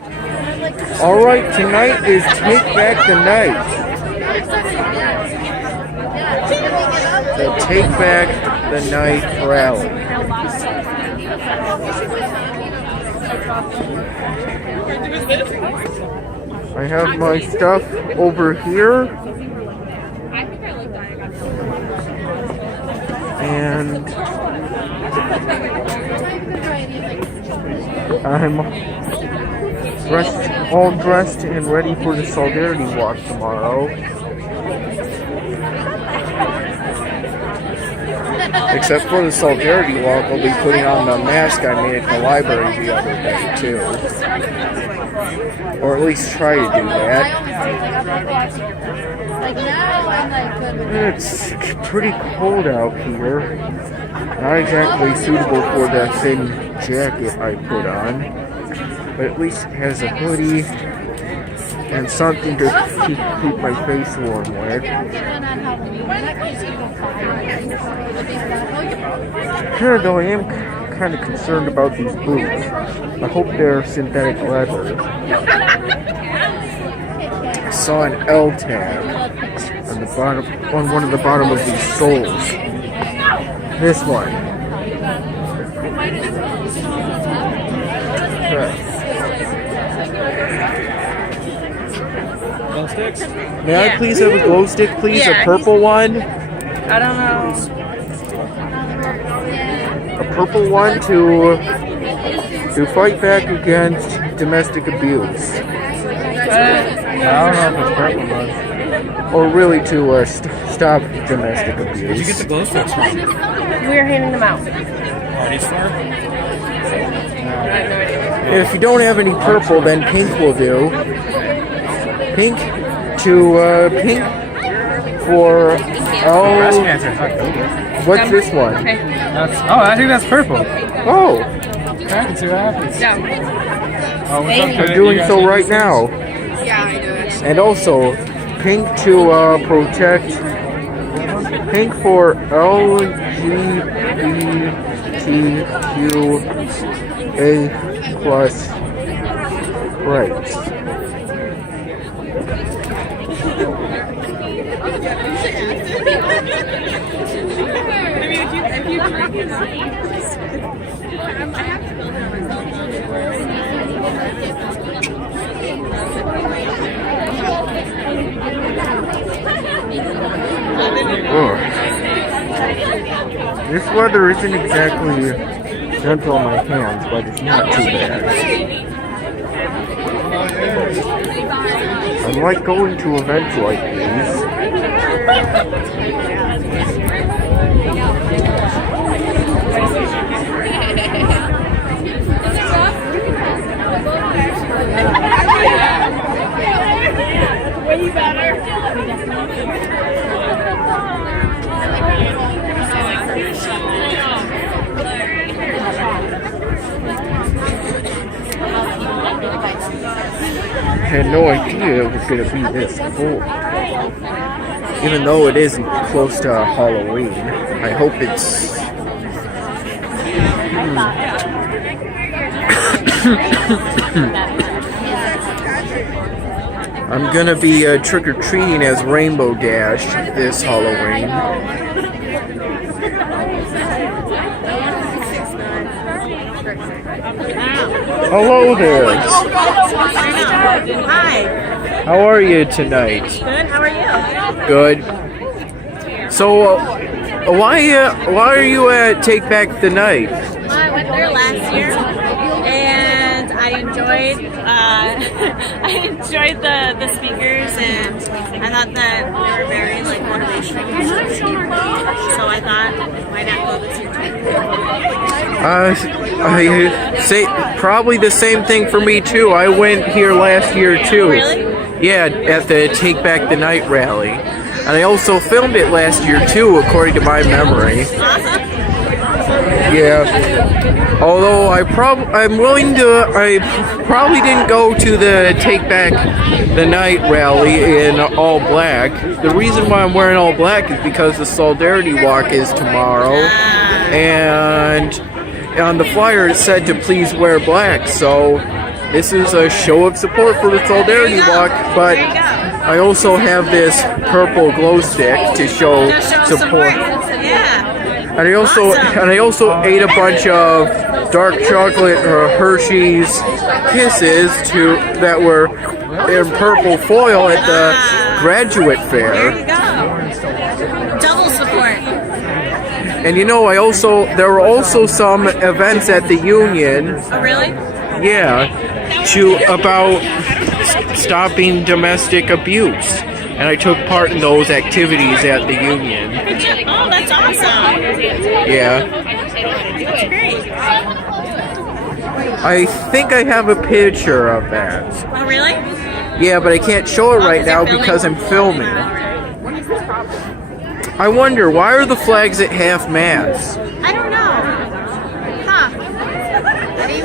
Alright, tonight is Take Back the Night. The Take Back the Night rally. I have my stuff over here. And I'm all dressed and ready for the Solidarity Walk tomorrow. Except for the Solidarity Walk, I'll be putting on the mask I made at the library the other day, too. Or at least try to do that. It's pretty cold out here. Not exactly suitable for that thin jacket I put on. But at least it has a hoodie and something to keep my face warm with. Sure, though, I am kind of concerned about these boots. I hope they're synthetic leather. I saw an L tag on the bottom, on one of the bottom of these soles. This one. Okay. Glow sticks? May I please have a glow stick, please? A purple one? I don't know. A purple one to fight back against domestic abuse. I don't know if it's purple, bud. Or really to stop domestic abuse. Where'd you get the glow sticks from? We're handing them out. Party store? If you don't have any purple, then pink will do. Pink pink for Breast cancer. what's this one? Okay. I think that's purple. Oh, Okay, I can see what happens. Yeah. Oh, what's up, I'm kid? doing You guys so need right these now. Yeah, I know. And also, pink to protect. Pink for LGBTQA plus rights. Ugh. This weather isn't exactly gentle on my hands, but it's not too bad. I like going to events like these. Way better. I had no idea it was going to be this cold. Even though it isn't close to Halloween, I hope it's... I'm going to be trick-or-treating as Rainbow Dash this Halloween. Hello there. Hi. How are you tonight? Good. How are you? Good. So, why are you at Take Back the Night? Well, I went there last year, and I enjoyed. I enjoyed the speakers, and I thought that they were very motivational. So I thought, why not go this year? I say probably the same thing for me too. I went here last year too. Really? Yeah, at the Take Back the Night rally, and I also filmed it last year too, according to my memory. Awesome. Yeah. Although I probably didn't go to the Take Back the Night rally in all black. The reason why I'm wearing all black is because the Solidarity Walk is tomorrow, and on the flyer it said to please wear black. So This is a show of support for the Solidarity Walk, but There you go. I also have this purple glow stick to show Just show support. Yeah. And I also ate a bunch of dark chocolate Hershey's Kisses that were in purple foil at the graduate There fair. you go. Double support. And there were also some events at the Union, Oh, really? yeah, about stopping domestic abuse. And I took part in those activities at the Union. Oh, that's awesome. Yeah. That's great. I think I have a picture of that. Oh, really? Yeah, but I can't show it right now because I'm filming. I wonder, why are the flags at half-mast? I don't know. Huh. Maybe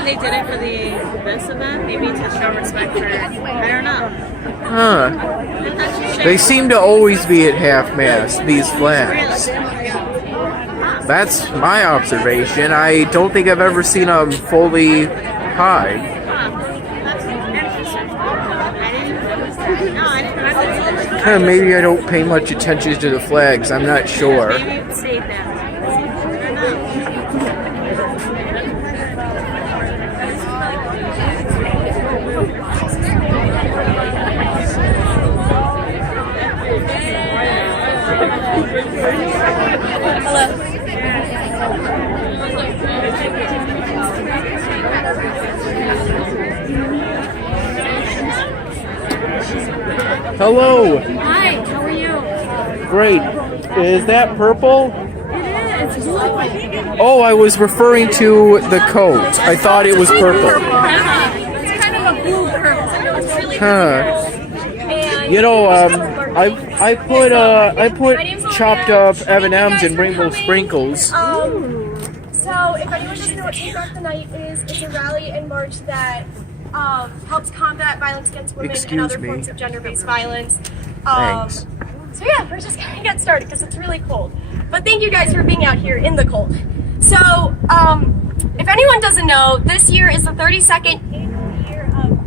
they did it for this event. Maybe to show respect for. I don't know. Huh. They seem to always be at half-mast, these flags. That's my observation. I don't think I've ever seen them fully high. That's interesting. I didn't. Maybe I don't pay much attention to the flags. I'm not sure. Maybe it stayed there. I don't know. Hello. Hi, how are you? Great. Is that purple? It is. Oh, I was referring to the coat. I thought it was purple. It's kind of a blue purple. It's really Huh. and You know, I put chopped up M&Ms and rainbow sprinkles. So, if anyone doesn't know what Take Back the Night is, it's a rally and march that helps combat violence against women Excuse and other me. forms of gender-based violence. Thanks. So yeah, we're just gonna get started because it's really cold. But thank you guys for being out here in the cold. So, if anyone doesn't know, this year is the 32nd annual year of.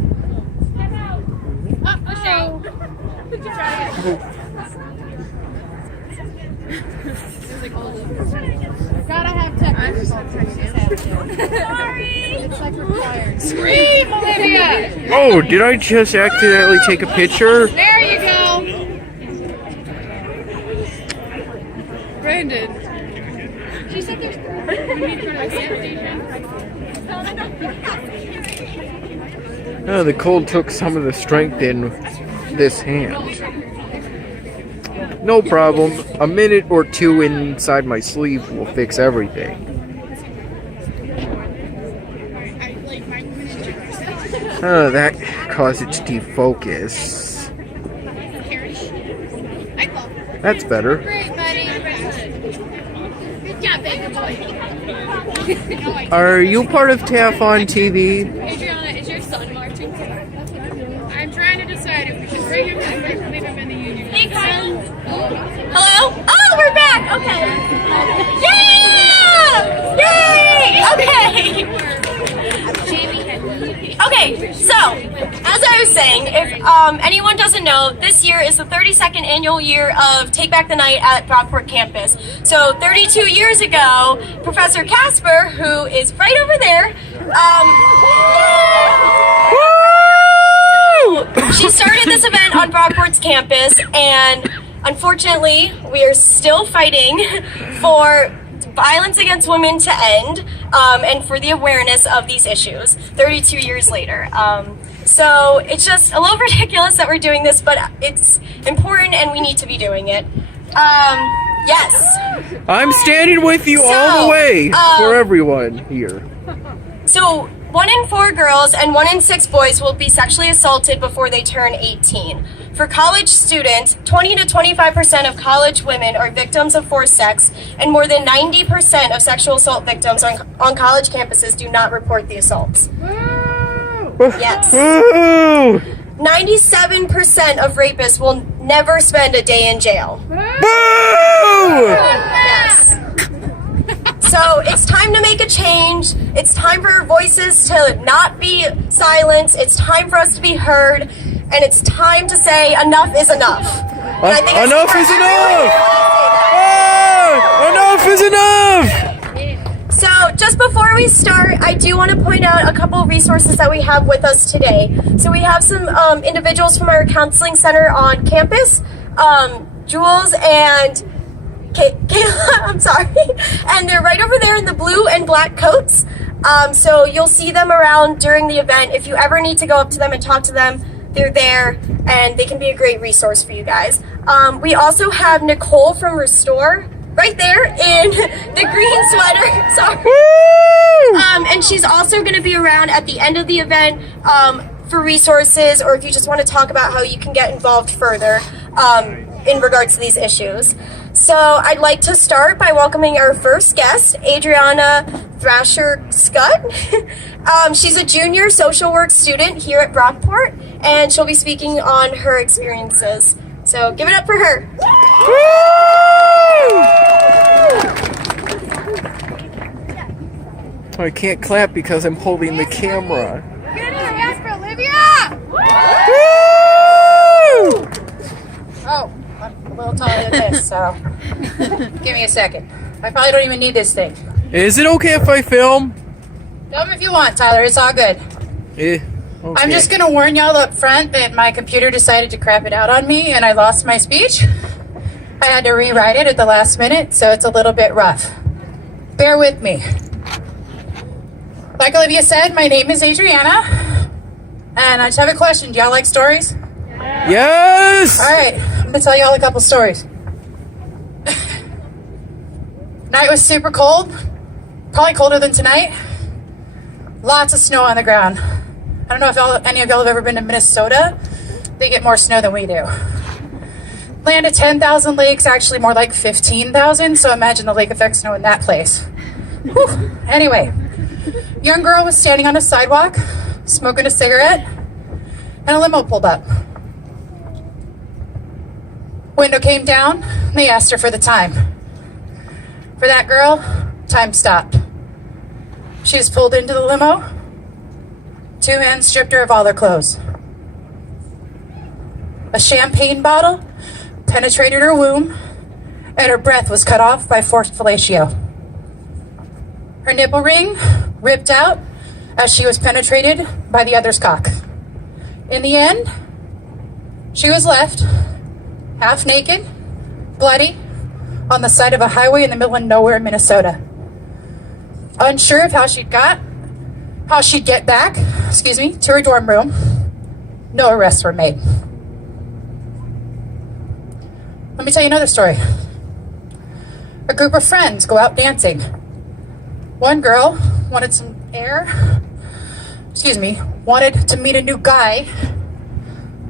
gotta have technical. Sorry. It's like required. Scream, Olivia! Oh, did I just accidentally take a picture? There you go. Brandon. She said there's Oh, the cold took some of the strength in this hand. No problem. A minute or two inside my sleeve will fix everything. Oh, that caused it to defocus. That's better. great, buddy. Good job, baby boy. Are you part of TAF on TV? Adriana, is your son marching too? I'm trying to decide if we should bring him or leave him in the union. Thanks, hello? Oh, we're back! Okay. Yeah! Yay! Okay! Okay, so, as I was saying, if anyone doesn't know, this year is the 32nd annual year of Take Back the Night at Brockport campus. So, 32 years ago, Professor Casper, who is right over there, she started this event on Brockport's campus, and unfortunately, we are still fighting for violence against women to end, and for the awareness of these issues 32 years later. So it's just a little ridiculous that we're doing this, but it's important and we need to be doing it. Yes. I'm standing with you all the way for everyone here. So 1 in 4 girls and 1 in 6 boys will be sexually assaulted before they turn 18. For college students, 20 to 25% of college women are victims of forced sex, and more than 90% of sexual assault victims on college campuses do not report the assaults. Yes. Woo! 97% of rapists will never spend a day in jail. Boo! Yes. So it's time to make a change. It's time for our voices to not be silenced. It's time for us to be heard. And it's time to say enough is enough. And I think it's Enough is everyone enough! to say that. Enough is enough! So just before we start, I do want to point out a couple of resources that we have with us today. So we have some individuals from our counseling center on campus, Jules and Kayla, I'm sorry, and they're right over there in the blue and black coats. So you'll see them around during the event. If you ever need to go up to them and talk to them, they're there, and they can be a great resource for you guys. We also have Nicole from Restore right there in the green sweater. Sorry. And she's also going to be around at the end of the event for resources, or if you just want to talk about how you can get involved further in regards to these issues. So I'd like to start by welcoming our first guest, Adriana Thrasher Scott. She's a junior social work student here at Brockport, and she'll be speaking on her experiences. So give it up for her. I can't clap because I'm holding the camera. Get your hands for Olivia! Oh, I'm a little taller than this, so give me a second. I probably don't even need this thing. Is it okay if I film? Film if you want, Tyler. It's all good. Okay. I'm just gonna warn y'all up front that my computer decided to crap it out on me and I lost my speech. I had to rewrite it at the last minute, so it's a little bit rough. Bear with me. Like Olivia said, my name is Adriana, and I just have a question. Do y'all like stories? Yes! All right, I'm gonna tell y'all a couple stories. Night was super cold, probably colder than tonight. Lots of snow on the ground. I don't know if any of y'all have ever been to Minnesota. They get more snow than we do. Land of 10,000 lakes, actually more like 15,000, so imagine the lake effect snow in that place. Whew. Anyway, young girl was standing on a sidewalk, smoking a cigarette, and a limo pulled up. Window came down, and they asked her for the time. For that girl, time stopped. She was pulled into the limo. Two men stripped her of all her clothes. A champagne bottle penetrated her womb, and her breath was cut off by forced fellatio. Her nipple ring ripped out as she was penetrated by the other's cock. In the end, she was left half naked, bloody, on the side of a highway in the middle of nowhere in Minnesota. Unsure of how she'd get back, to her dorm room, no arrests were made. Let me tell you another story. A group of friends go out dancing. One girl wanted to meet a new guy,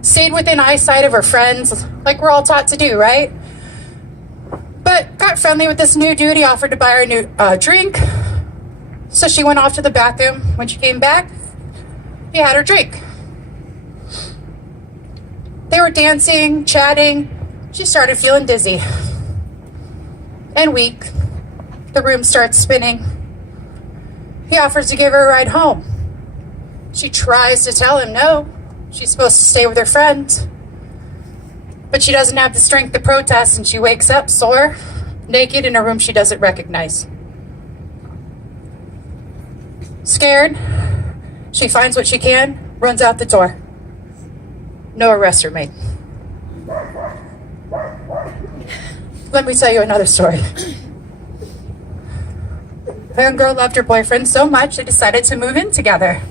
stayed within eyesight of her friends, like we're all taught to do, right? But got friendly with this new dude. He offered to buy her a new drink. So she went off to the bathroom. When she came back, he had her drink. They were dancing, chatting. She started feeling dizzy and weak. The room starts spinning. He offers to give her a ride home. She tries to tell him no. She's supposed to stay with her friends. But she doesn't have the strength to protest, and she wakes up sore, naked in a room she doesn't recognize. Scared, she finds what she can, runs out the door. No arrests are made. Let me tell you another story. A young girl loved her boyfriend so much they decided to move in together.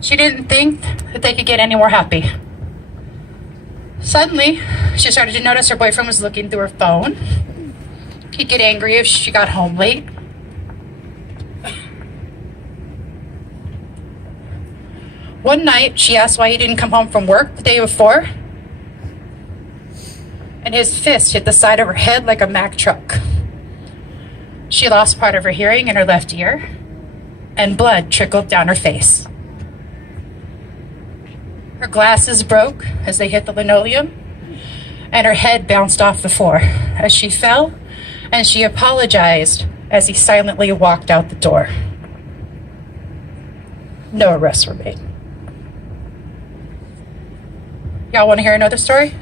She didn't think that they could get any more happy. Suddenly, she started to notice her boyfriend was looking through her phone. He'd get angry if she got home late. One night, she asked why he didn't come home from work the day before, and his fist hit the side of her head like a Mack truck. She lost part of her hearing in her left ear, and blood trickled down her face. Her glasses broke as they hit the linoleum, and her head bounced off the floor as she fell, and she apologized as he silently walked out the door. No arrests were made. Y'all want to hear another story?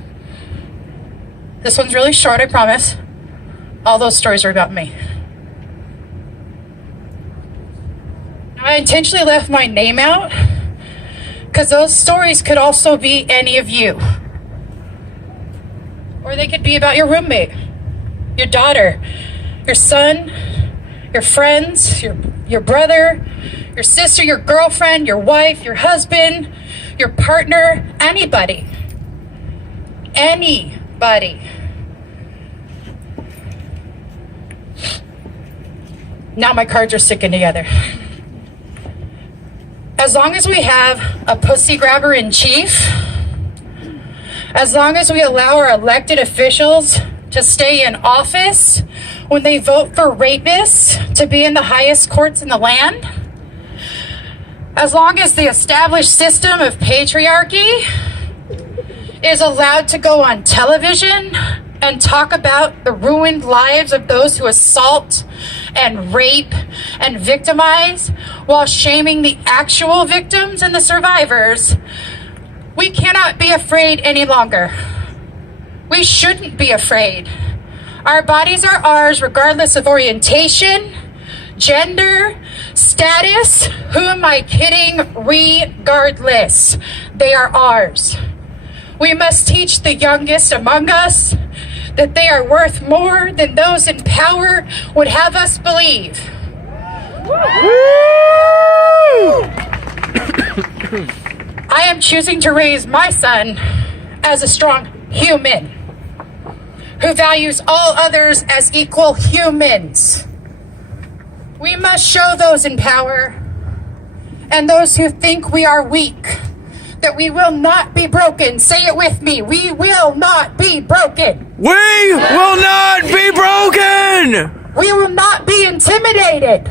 This one's really short, I promise. All those stories are about me. I intentionally left my name out because those stories could also be any of you. Or they could be about your roommate, your daughter, your son, your friends, your brother, your sister, your girlfriend, your wife, your husband, your partner, anybody. Anybody. Now my cards are sticking together. As long as we have a pussy grabber in chief, as long as we allow our elected officials to stay in office when they vote for rapists to be in the highest courts in the land, as long as the established system of patriarchy is allowed to go on television and talk about the ruined lives of those who assault and rape and victimize while shaming the actual victims and the survivors, we cannot be afraid any longer. We shouldn't be afraid. Our bodies are ours regardless of orientation, gender, status. Who am I kidding? Regardless, they are ours. We must teach the youngest among us that they are worth more than those in power would have us believe. I am choosing to raise my son as a strong human who values all others as equal humans. We must show those in power and those who think we are weak that we will not be broken. Say it with me. We will not be broken. We will not be broken. We will not be intimidated.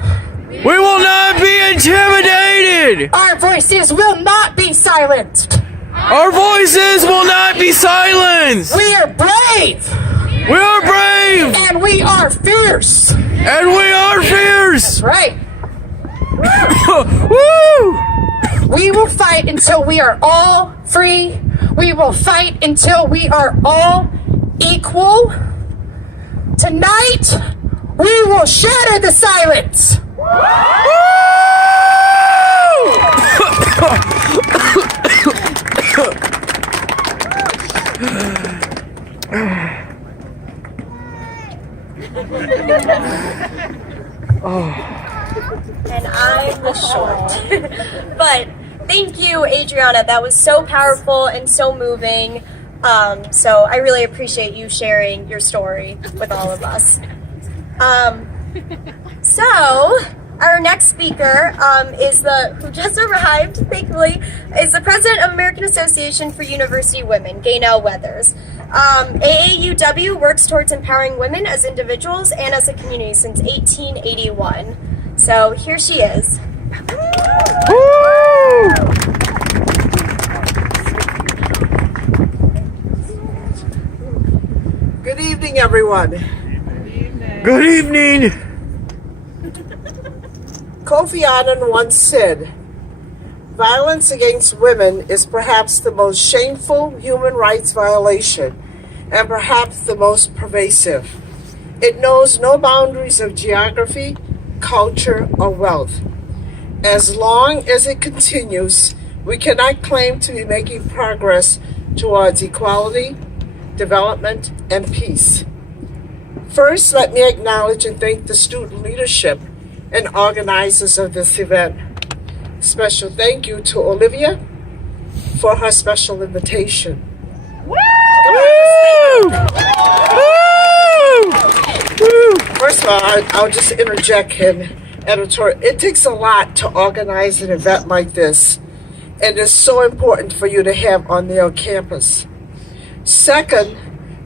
We will not be intimidated. Our voices will not be silenced. Our voices will not be silenced. We are brave. We are brave. And we are fierce. And we are fierce. Right. Woo! We will fight until we are all free. We will fight until we are all equal. Tonight, we will shatter the silence. And I was short. But thank you, Adriana. That was so powerful and so moving. So I really appreciate you sharing your story with all of us. So our next speaker who just arrived, thankfully, is the president of American Association for University Women, Gaynell Weathers. AAUW works towards empowering women as individuals and as a community since 1881. So here she is. Woo! Good evening, everyone. Good evening. Kofi Annan once said, "Violence against women is perhaps the most shameful human rights violation and perhaps the most pervasive. It knows no boundaries of geography, culture, or wealth. As long as it continues, we cannot claim to be making progress towards equality, development, and peace." First, let me acknowledge and thank the student leadership and organizers of this event. Special thank you to Olivia for her special invitation. Woo! Woo! First of all, I'll just interject in editorial. It takes a lot to organize an event like this, and it's so important for you to have on your campus. Second,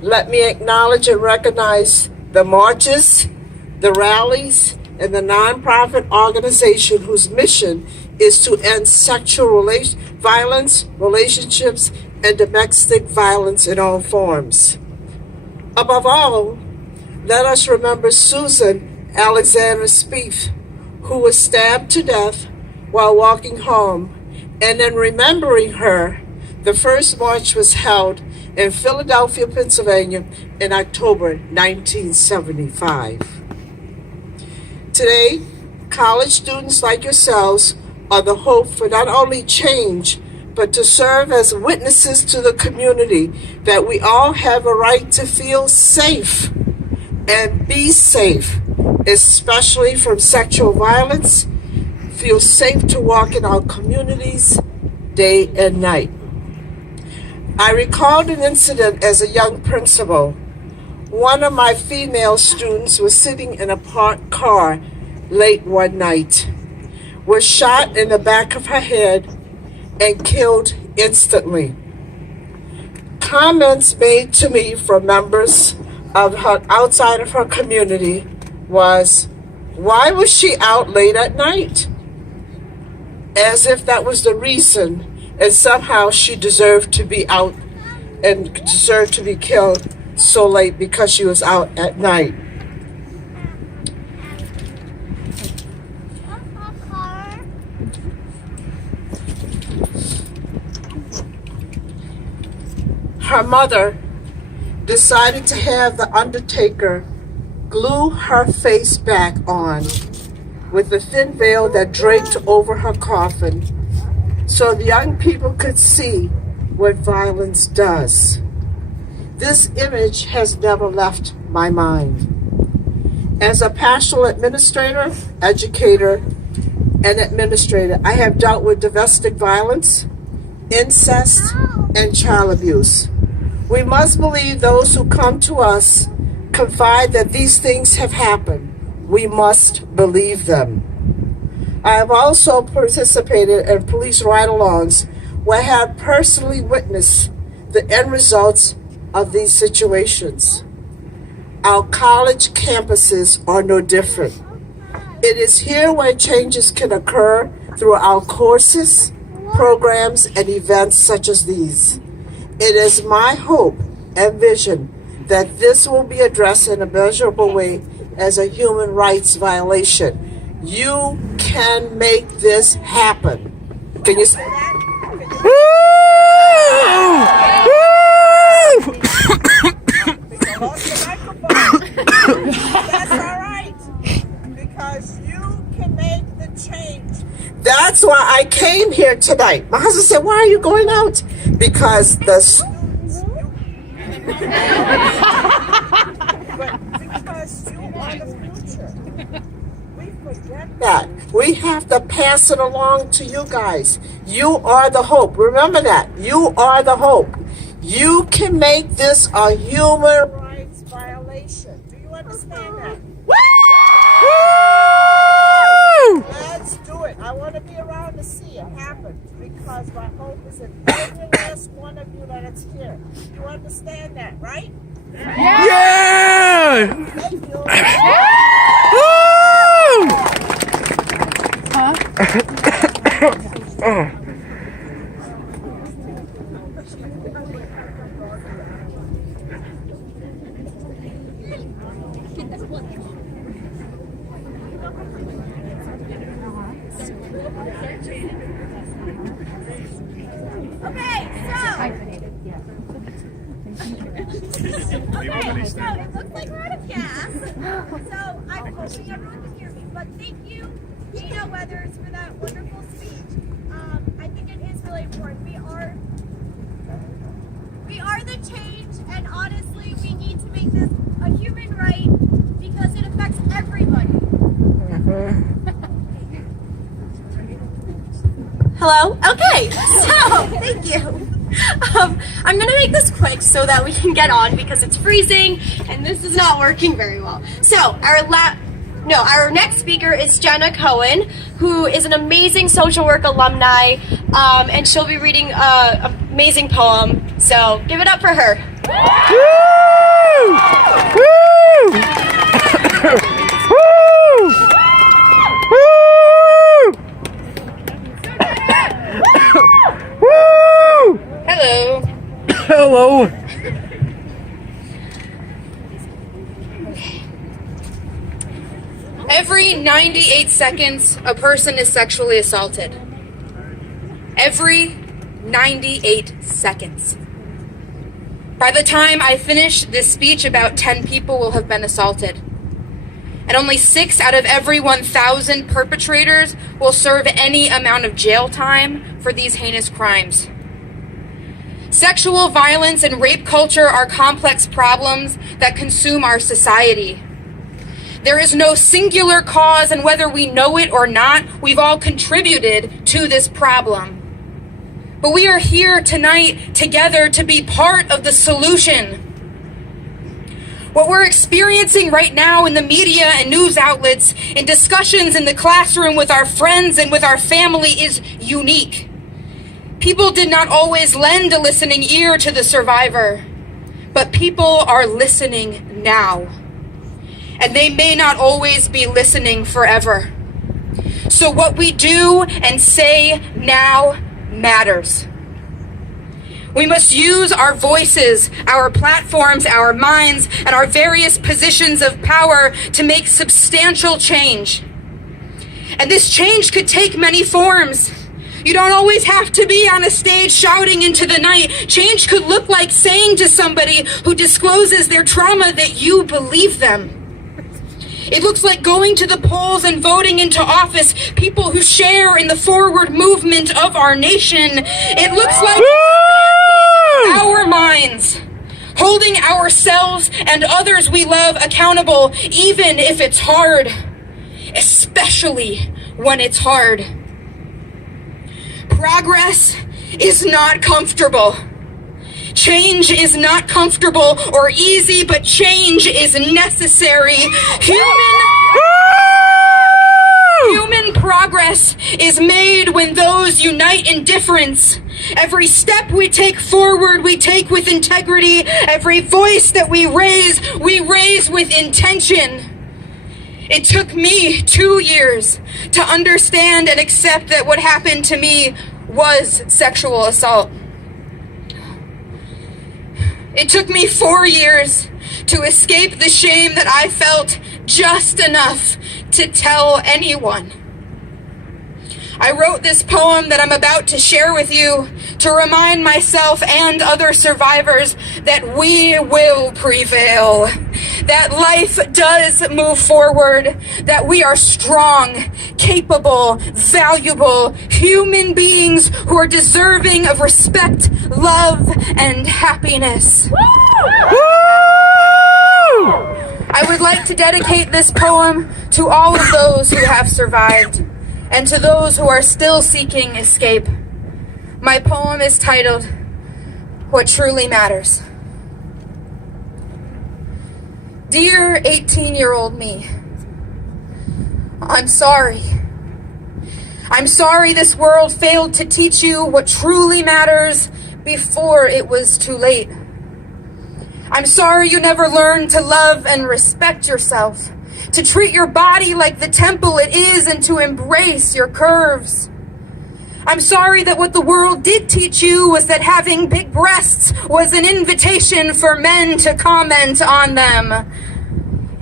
let me acknowledge and recognize the marches, the rallies, and the nonprofit organization whose mission is to end sexual violence, relationships, and domestic violence in all forms. Above all, let us remember Susan Alexandra Spieth, who was stabbed to death while walking home. And in remembering her, the first march was held in Philadelphia, Pennsylvania in October 1975. Today, college students like yourselves are the hope for not only change, but to serve as witnesses to the community that we all have a right to feel safe and be safe, especially from sexual violence, feel safe to walk in our communities day and night. I recalled an incident as a young principal. One of my female students was sitting in a parked car late one night, was shot in the back of her head and killed instantly. Comments made to me from members of her outside of her community was, why was she out late at night? As if that was the reason, and somehow she deserved to be out and deserved to be killed so late because she was out at night. Her mother decided to have the undertaker glue her face back on with a thin veil that draped over her coffin so the young people could see what violence does. This image has never left my mind. As a pastoral administrator, educator, and administrator, I have dealt with domestic violence, incest, and child abuse. We must believe those who come to us confide that these things have happened. We must believe them. I have also participated in police ride-alongs where I have personally witnessed the end results of these situations. Our college campuses are no different. It is here where changes can occur through our courses, programs, and events such as these. It is my hope and vision that this will be addressed in a measurable way as a human rights violation. You can make this happen. Can you say that? That's all right. Because you can make the change. That's why I came here tonight. My husband said, why are you going out? Because the students. Because you are the future. We forget that. We have to pass it along to you guys. You are the hope. Remember that. You are the hope. You can make this a human rights violation. Do you understand that? Let's do it. I want to be around to see it happen because my hope is in every last one of you that is here. You understand that, right? Yeah! Thank you. Okay, so it looks like we're out of gas. So I'm hoping everyone can hear me. But thank you, Dana Weathers, for that wonderful speech. I think it is really important. We are the change, and honestly, we need to make this a human right because it affects everybody. Hello? Okay, so thank you. I'm gonna make this quick so that we can get on because it's freezing and this is not working very well. So our next speaker is Jenna Cohen, who is an amazing social work alumni, and she'll be reading an amazing poem. So give it up for her. Hello. Hello. Every 98 seconds, a person is sexually assaulted. Every 98 seconds. By the time I finish this speech, about 10 people will have been assaulted. And only 6 out of every 1,000 perpetrators will serve any amount of jail time for these heinous crimes. Sexual violence and rape culture are complex problems that consume our society. There is no singular cause, and whether we know it or not, we've all contributed to this problem. But we are here tonight together to be part of the solution. What we're experiencing right now in the media and news outlets, in discussions in the classroom with our friends and with our family, is unique. People did not always lend a listening ear to the survivor, but people are listening now. And they may not always be listening forever. So what we do and say now matters. We must use our voices, our platforms, our minds, and our various positions of power to make substantial change. And this change could take many forms. You don't always have to be on a stage shouting into the night. Change could look like saying to somebody who discloses their trauma that you believe them. It looks like going to the polls and voting into office people who share in the forward movement of our nation. It looks like our minds, holding ourselves and others we love accountable, even if it's hard, especially when it's hard. Progress is not comfortable. Change is not comfortable or easy, but change is necessary. Human progress is made when those unite in difference. Every step we take forward, we take with integrity. Every voice that we raise with intention. It took me 2 years to understand and accept that what happened to me was sexual assault. It took me 4 years to escape the shame that I felt just enough to tell anyone. I wrote this poem that I'm about to share with you to remind myself and other survivors that we will prevail, that life does move forward, that we are strong, capable, valuable human beings who are deserving of respect, love, and happiness. I would like to dedicate this poem to all of those who have survived and to those who are still seeking escape. My poem is titled, What Truly Matters. Dear 18-year-old me, I'm sorry. I'm sorry this world failed to teach you what truly matters before it was too late. I'm sorry you never learned to love and respect yourself, to treat your body like the temple it is, and to embrace your curves. I'm sorry that what the world did teach you was that having big breasts was an invitation for men to comment on them.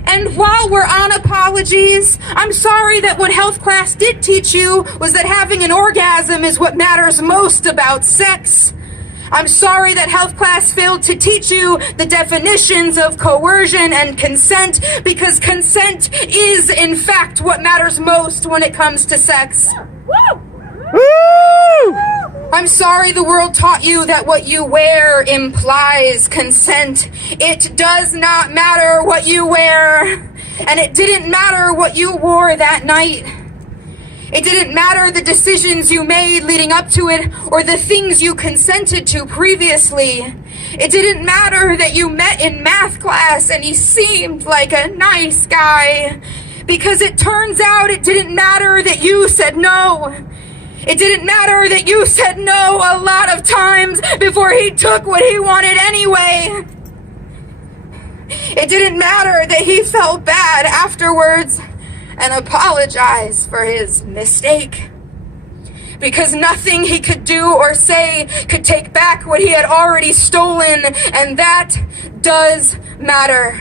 And while we're on apologies, I'm sorry that what health class did teach you was that having an orgasm is what matters most about sex. I'm sorry that health class failed to teach you the definitions of coercion and consent, because consent is, in fact, what matters most when it comes to sex. I'm sorry the world taught you that what you wear implies consent. It does not matter what you wear, and it didn't matter what you wore that night. It didn't matter the decisions you made leading up to it or the things you consented to previously. It didn't matter that you met in math class and he seemed like a nice guy, because it turns out it didn't matter that you said no. It didn't matter that you said no a lot of times before he took what he wanted anyway. It didn't matter that he felt bad afterwards and apologize for his mistake, because nothing he could do or say could take back what he had already stolen, and that does matter.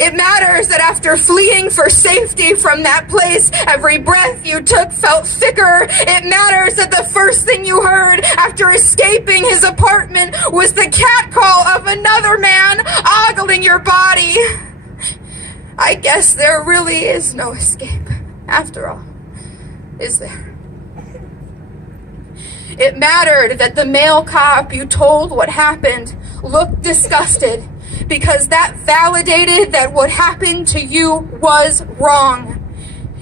It matters that after fleeing for safety from that place, every breath you took felt thicker. It matters that the first thing you heard after escaping his apartment was the catcall of another man ogling your body. I guess there really is no escape, after all, is there? It mattered that the male cop you told what happened looked disgusted, because that validated that what happened to you was wrong.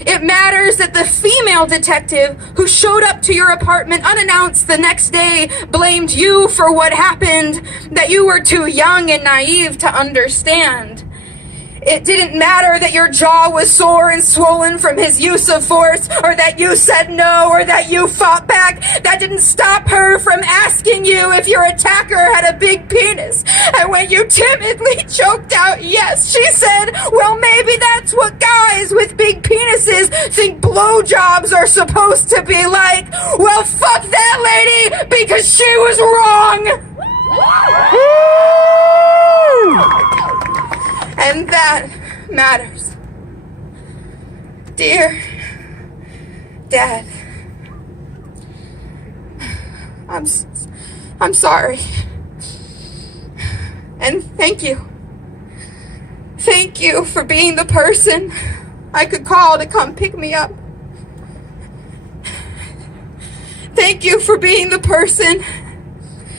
It matters that the female detective who showed up to your apartment unannounced the next day blamed you for what happened, that you were too young and naive to understand. It didn't matter that your jaw was sore and swollen from his use of force, or that you said no, or that you fought back. That didn't stop her from asking you if your attacker had a big penis. And when you timidly choked out yes, she said, well, maybe that's what guys with big penises think blowjobs are supposed to be like. Well, fuck that lady, because she was wrong. And that matters. Dear Dad, I'm sorry. And thank you. Thank you for being the person I could call to come pick me up. Thank you for being the person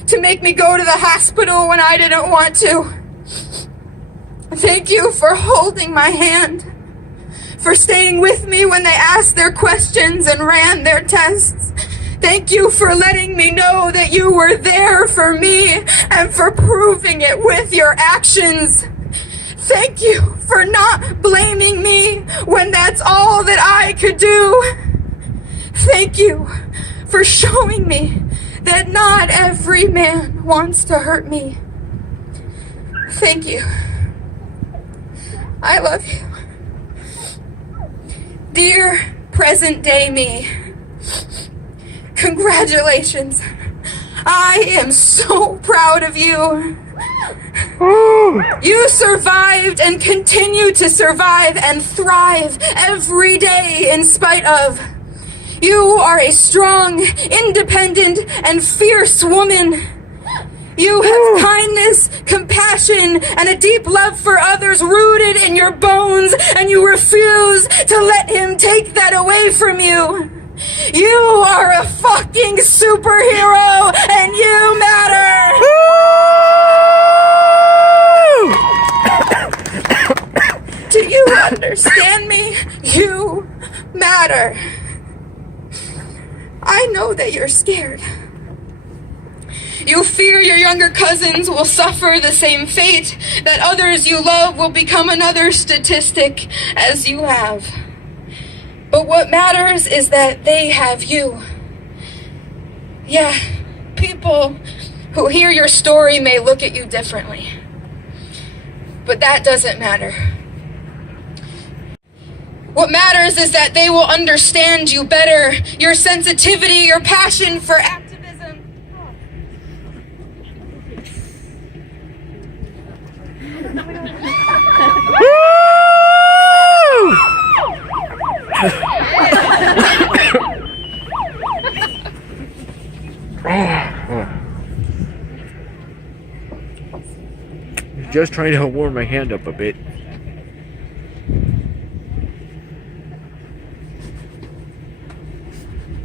to make me go to the hospital when I didn't want to. Thank you for holding my hand, for staying with me when they asked their questions and ran their tests. Thank you for letting me know that you were there for me and for proving it with your actions. Thank you for not blaming me when that's all that I could do. Thank you for showing me that not every man wants to hurt me. Thank you. I love you. Dear present day me, congratulations. I am so proud of you. You survived and continue to survive and thrive every day in spite of. You are a strong, independent, and fierce woman. You have kindness, compassion, and a deep love for others rooted in your bones, and you refuse to let him take that away from you. You are a fucking superhero, and you matter! Do you understand me? You matter. I know that you're scared. You fear your younger cousins will suffer the same fate, that others you love will become another statistic, as you have. But what matters is that they have you. Yeah, people who hear your story may look at you differently, but that doesn't matter. What matters is that they will understand you better, your sensitivity, your passion for activism. Just trying to warm my hand up a bit.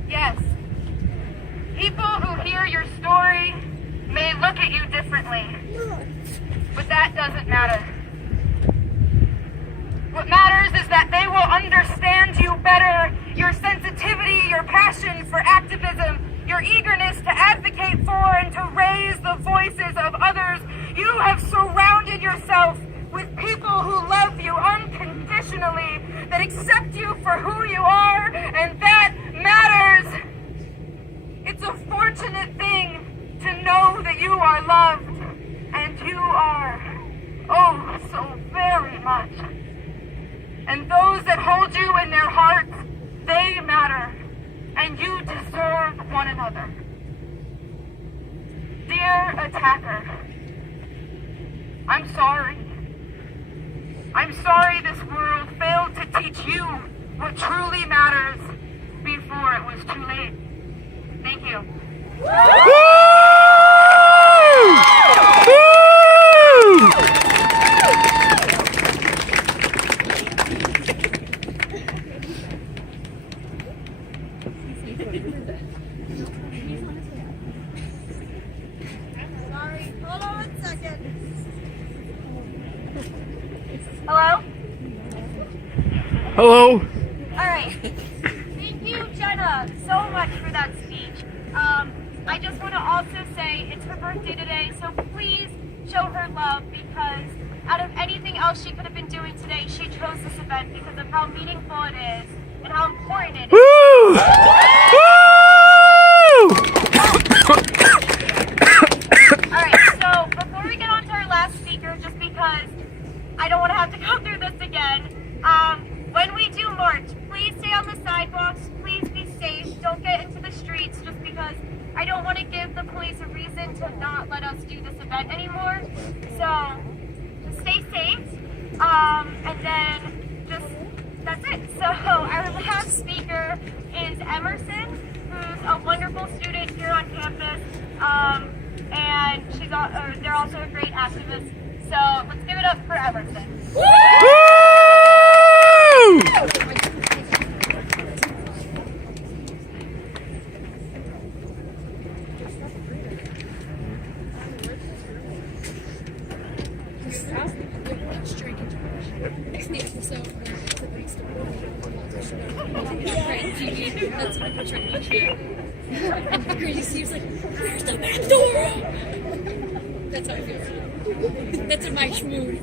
Yes. People who hear your story may look at you differently, but that doesn't matter. What matters is that they will understand you better, your sensitivity, your passion for activism, your eagerness to advocate for and to raise the voices of others. You have surrounded yourself with people who love you unconditionally, that accept you for who you are, and that matters. It's a fortunate thing to know that you are loved, and you are, oh, so very much. And those that hold you in their hearts, they matter, and you deserve one another. Dear attacker, I'm sorry. I'm sorry this world failed to teach you what truly matters before it was too late. Thank you. Sorry, hold on 1 second. Hello? Hello? Alright. Thank you, Jenna, so much for that speech. I just want to also say it's her birthday today, so please show her love because out of anything else she could have been doing today, she chose this event because of how meaningful it is and how important it is. Woo! Alright, so before we get on to our last speaker, just because I don't want to have to go through this again, when we do march, please stay on the sidewalks, please be safe, don't get into the streets just because I don't want to give the police a reason to not let us do this event anymore. So, just stay safe, and then that's it. So, our last speaker is Emerson, who's a wonderful student here on campus, and they're also a great activist. So, let's give it up for Emerson. Woo! That's what I'm trying to share. And the crazy he's like, where's the back door? That's how I feel. That's a my mood.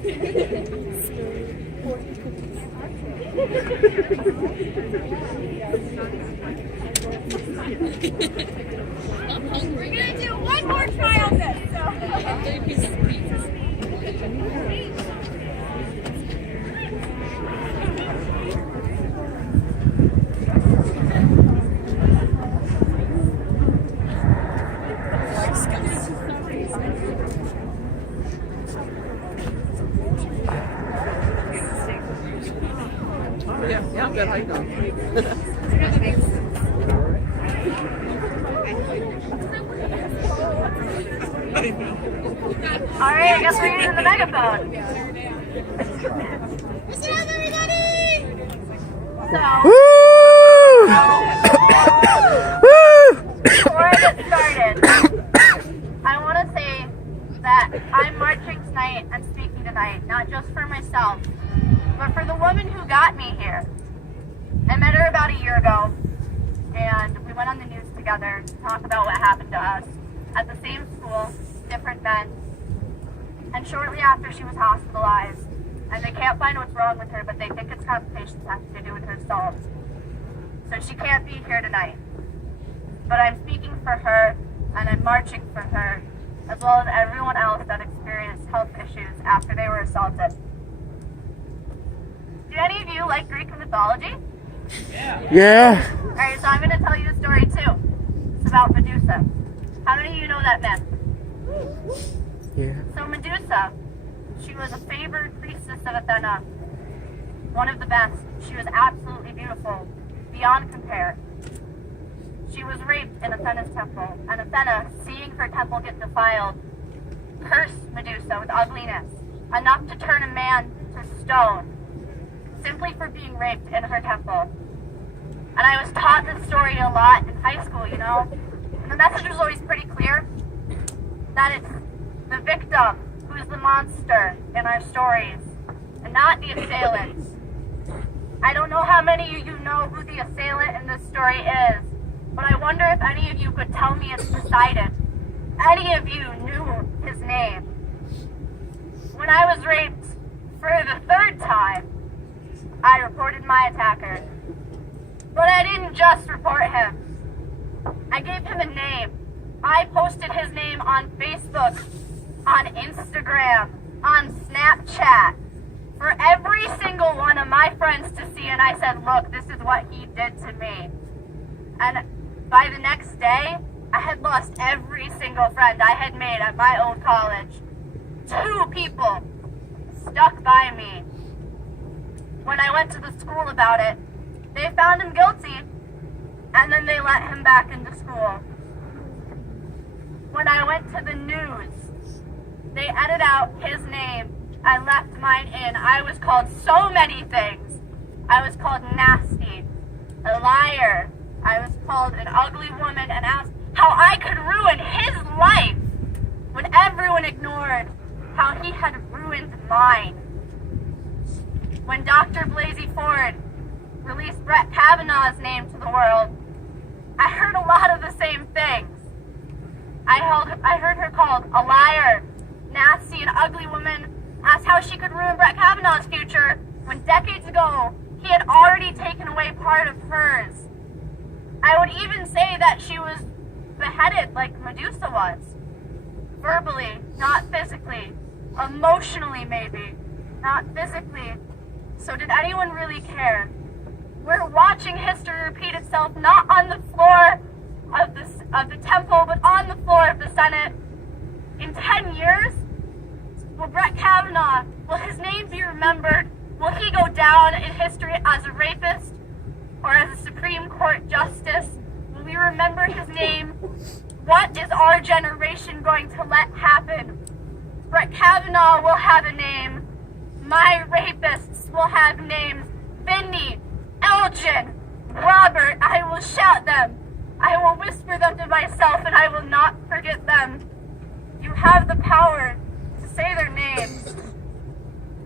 We're gonna do one more try on this. Yeah, I'm good. How you doing? Alright, I guess we're using the megaphone. Listen up, everybody! Before I get started, I want to say that I'm marching tonight and speaking tonight, not just for myself, but for the woman who got me here. I met her about a year ago, and we went on the news together to talk about what happened to us at the same school, different men. And shortly after, she was hospitalized, and they can't find what's wrong with her, but they think it's complications having to do with her assault. So she can't be here tonight. But I'm speaking for her, and I'm marching for her, as well as everyone else that experienced health issues after they were assaulted. Do any of you like Greek mythology? Yeah. Alright, so I'm going to tell you a story too. It's about Medusa. How many of you know that myth? Yeah. So Medusa, she was a favored priestess of Athena. One of the best. She was absolutely beautiful, beyond compare. She was raped in Athena's temple, and Athena, seeing her temple get defiled, cursed Medusa with ugliness, enough to turn a man to stone, simply for being raped in her temple. And I was taught this story a lot in high school, you know? And the message was always pretty clear, that it's the victim who's the monster in our stories, and not the assailant. I don't know how many of you know who the assailant in this story is, but I wonder if any of you could tell me it's Poseidon. Any of you knew his name. When I was raped for the third time, I reported my attacker. But I didn't just report him. I gave him a name. I posted his name on Facebook, on Instagram, on Snapchat, for every single one of my friends to see, and I said, look, this is what he did to me. And by the next day, I had lost every single friend I had made at my old college. 2 people stuck by me when I went to the school about it, they found him guilty, and then they let him back into school. When I went to the news, they edited out his name and left mine in. I was called so many things. I was called nasty, a liar. I was called an ugly woman and asked how I could ruin his life when everyone ignored how he had ruined mine. When Dr. Blasey Ford released Brett Kavanaugh's name to the world, I heard a lot of the same things. I heard her called a liar, nasty, and ugly woman, asked how she could ruin Brett Kavanaugh's future when decades ago he had already taken away part of hers. I would even say that she was beheaded like Medusa was. Verbally, not physically. Emotionally, maybe. Not physically. So did anyone really care? We're watching history repeat itself not on the floor of the temple, but on the floor of the Senate. In 10 years, will Brett Kavanaugh, will his name be remembered? Will he go down in history as a rapist or as a Supreme Court justice? Will we remember his name? What is our generation going to let happen? Brett Kavanaugh will have a name. My rapists will have names. Vinny, Elgin, Robert, I will shout them. I will whisper them to myself, and I will not forget them. You have the power to say their names.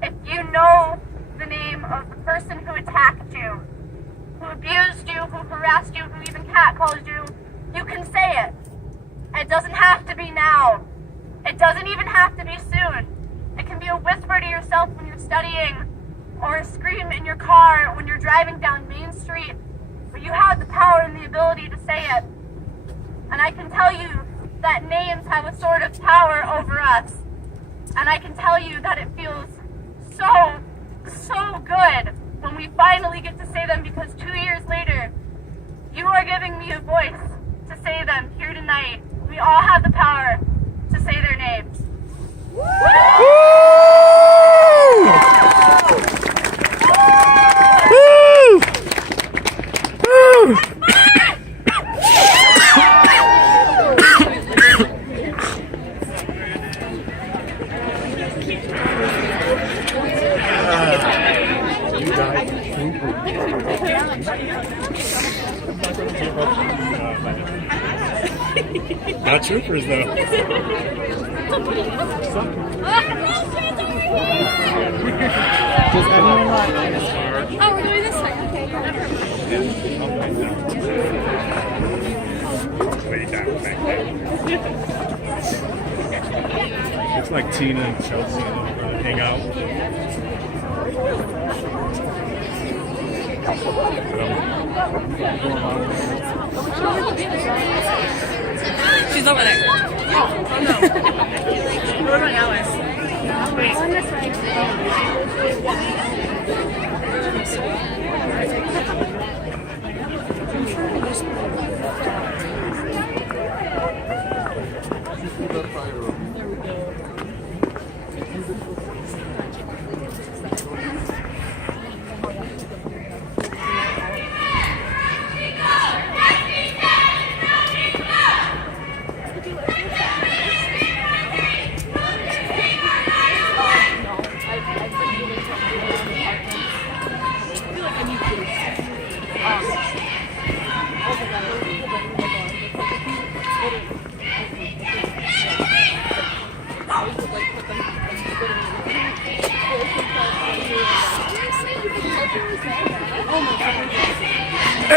If you know the name of the person who attacked you, who abused you, who harassed you, who even catcalled you, you can say it. It doesn't have to be now. It doesn't even have to be soon. It can be a whisper to yourself when you're studying, or a scream in your car when you're driving down Main Street. But you have the power and the ability to say it. And I can tell you that names have a sort of power over us. And I can tell you that it feels so good when we finally get to say them, because 2 years later, you are giving me a voice to say them here tonight. We all have the power to say their names. Woo! Woo! Not troopers though. Oh, we're doing this one. Way down back there. It's like Tina and Chelsea hang out. She's over there. Oh no. What about Alice?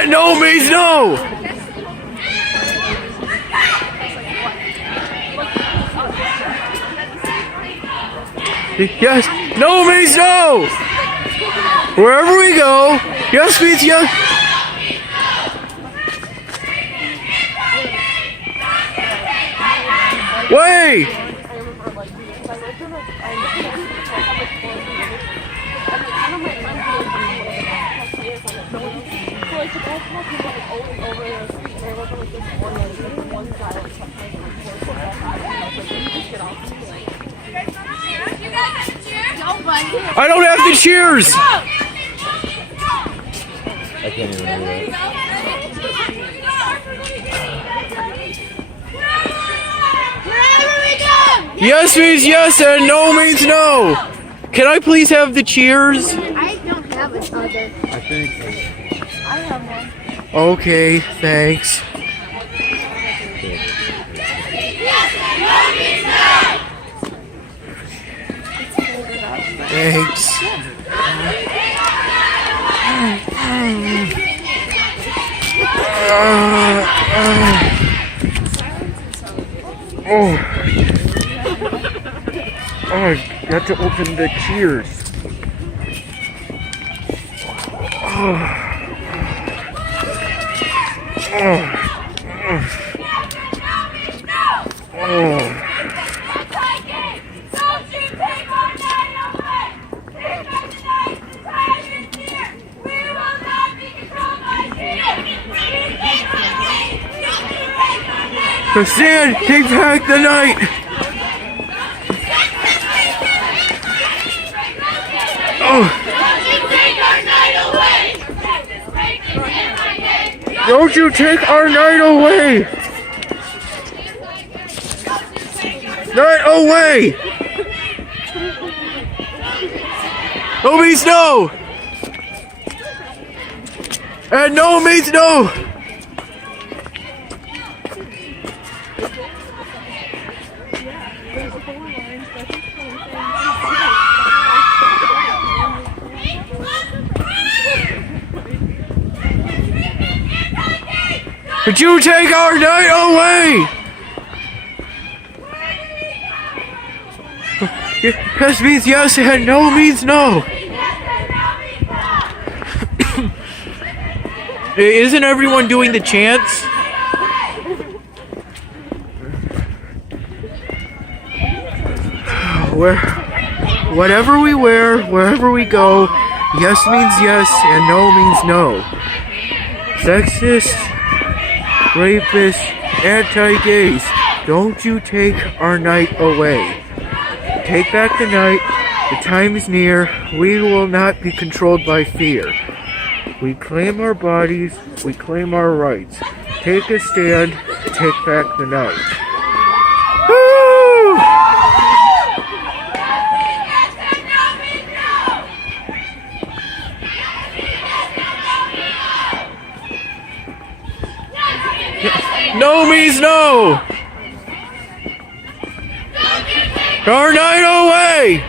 No, Maze, no! Yes, no, Maze, no! Wherever we go, yes, please, yes. Wait! I don't have the cheers! can't even do that. Yes means yes and no means no. Can I please have the cheers? I don't have a charger. I think. I have one. Okay, thanks. Thanks. Oh, I got to open the cheers. Stand, take back the night. Don't you take our night away! Night away! No means no! And no means no! But you take our night away! Yes means yes and no means no. Isn't everyone doing the chants? Whatever we wear, wherever we go, yes means yes and no means no. Sexist, rapists, anti-gays, don't you take our night away. Take back the night, the time is near, we will not be controlled by fear. We claim our bodies, we claim our rights. Take a stand, take back the night. Woo! No means no! Our night away!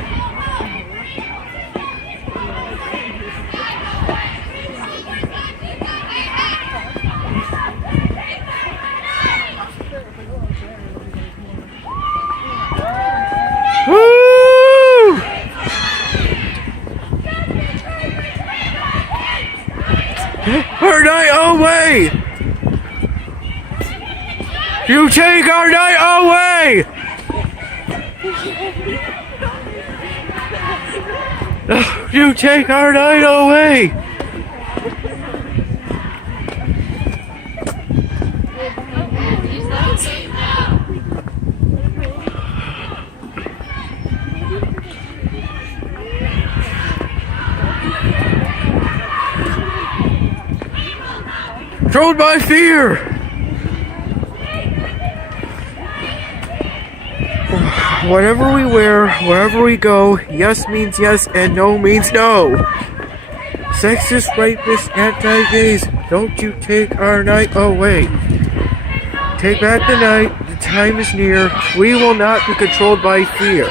Woo! Our night away! You take our night away! You take our night away! Controlled by fear! Whatever we wear, wherever we go, yes means yes and no means no. Sexist, rapists, anti-gays, don't you take our night away. Take back the night, the time is near, we will not be controlled by fear.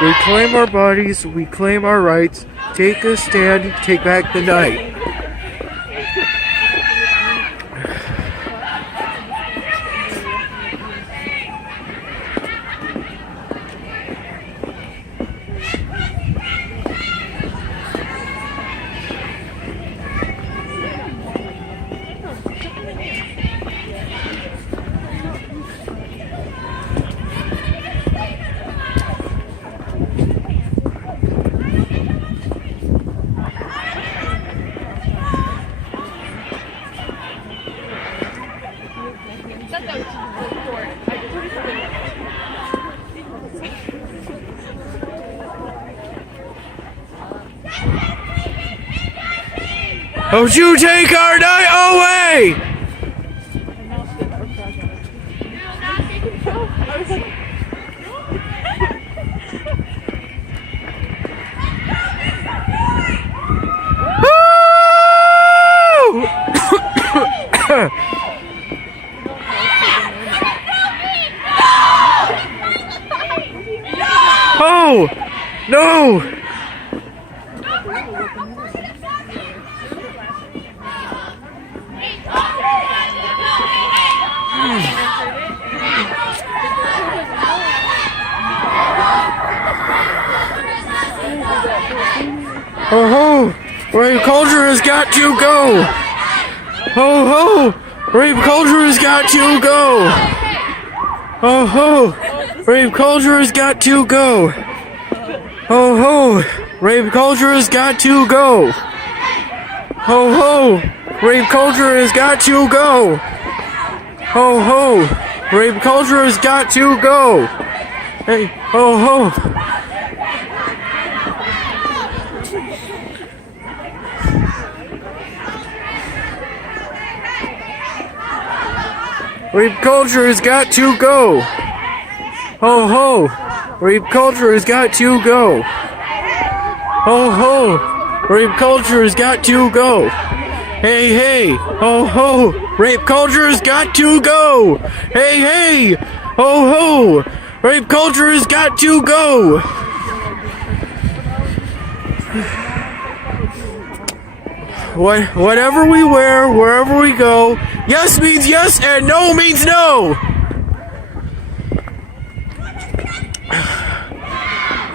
We claim our bodies, we claim our rights, take a stand, take back the night. Don't you take our night away! Oh! No! Oh ho! Rape culture has got to go! Oh ho! Rape culture has got to go! Oh ho! Rape culture has got to go! Oh ho! Rape culture has got to go! Ho ho! Rape culture has got to go! Ho ho! Rape culture has got to go! Hey, ho ho! Rape culture has got to go! Ho ho! Rape culture has got to go! Ho ho! Rape culture has got to go! Hey hey! Ho ho! Rape culture has got to go! Hey hey! Ho ho! Rape culture has got to go! Whatever we wear, wherever we go, yes means yes and no means no!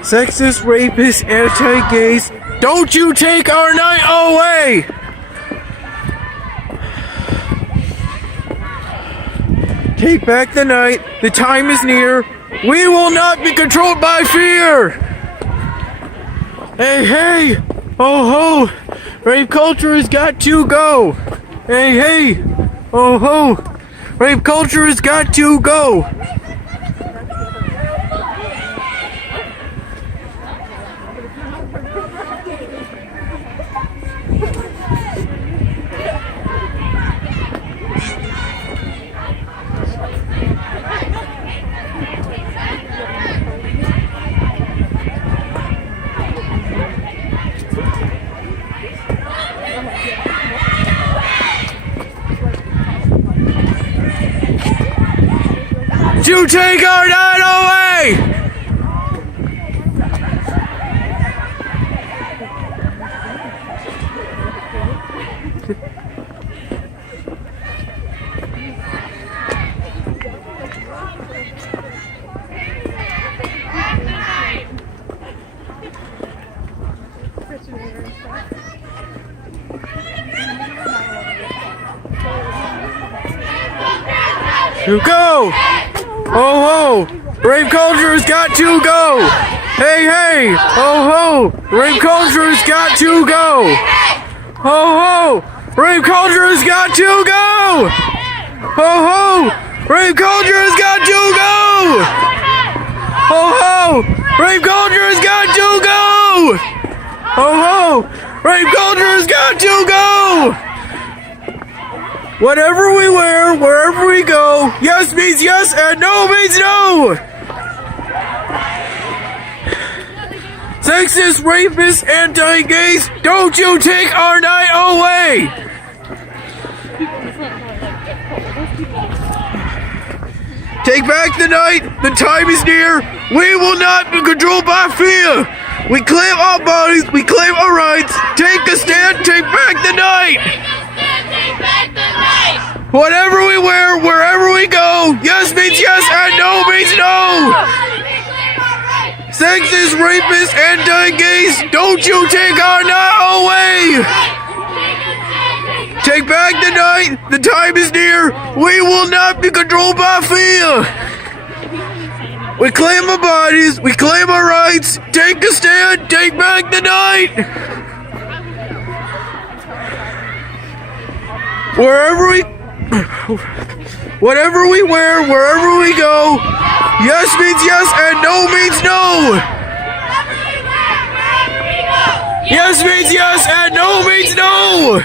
Sexist, rapists, anti-gays, don't you take our night away! Take back the night, the time is near, we will not be controlled by fear! Hey, hey! Oh ho! Rape culture has got to go! Hey, hey! Oh ho! Rape culture has got to go! You take our night away! You go! Oh ho! Rape culture has got to go! Hey hey! Oh ho! Rape culture has got to go! Oh ho! Rape culture has got to go! Oh ho! Rape culture has got to go! Oh ho! Rape culture has got to go! Oh ho! Rape culture has got to go! Whatever we wear, wherever we go, yes means yes and no means no! Sexist, rapists, anti-gays, don't you take our night away! Take back the night, the time is near, we will not be controlled by fear! We claim our bodies, we claim our rights, take a stand, take back the night! Whatever we wear, wherever we go, yes means yes and no means no! Sexist, rapists, anti-gays, don't you take our night away! Take back the night, the time is near, we will not be controlled by fear! We claim our bodies, we claim our rights, take a stand, take back the night! Whatever we wear, wherever we go, yes means yes and no means no! Yes means yes and no means no!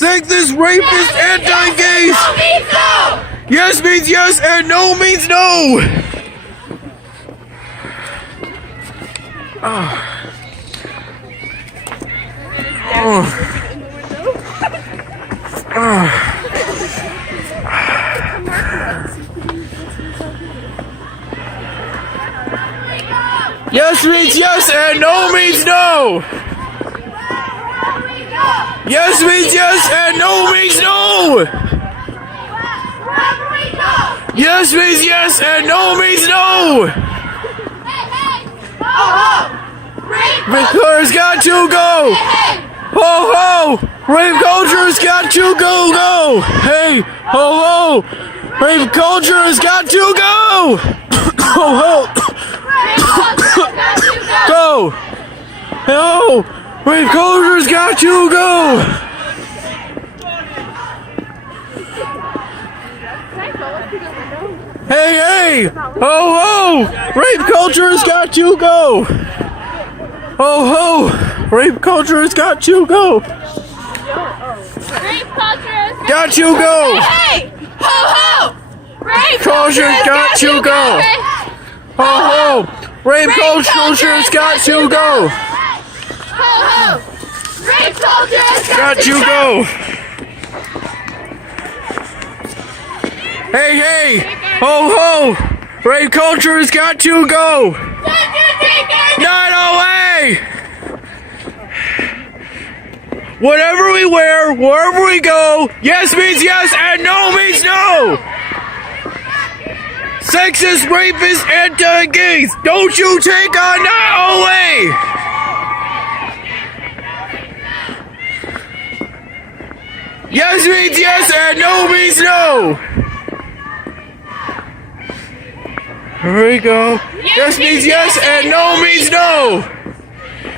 Sexist, rapist, anti-gays. Yes means yes and no means no. Yes means yes and no means no. Yes means yes and no means no. Yes means yes and no means no. Rape culture's got to go. Ho ho! Rape culture's got to go. Hey, ho ho! Rape culture's got to go. Ho ho! Go! No! Rape culture's got to go! Hey, hey! Ho ho! Rape culture's got to go! Ho ho! Rape culture's got to go! Rape culture is Got to go! Hey! Ho ho! Rape Culture's got to go! Ho ho! Rape culture's got to go! Ho ho! Rape culture is Got to go! Hey, hey! Ho ho! Rape culture's got to go! Not away! Whatever we wear, wherever we go, yes means yes and no means no! Sexist, rapist, anti-gays, don't you take our night away! Yes means yes and no means no! Here we go. Yes means yes and no means no!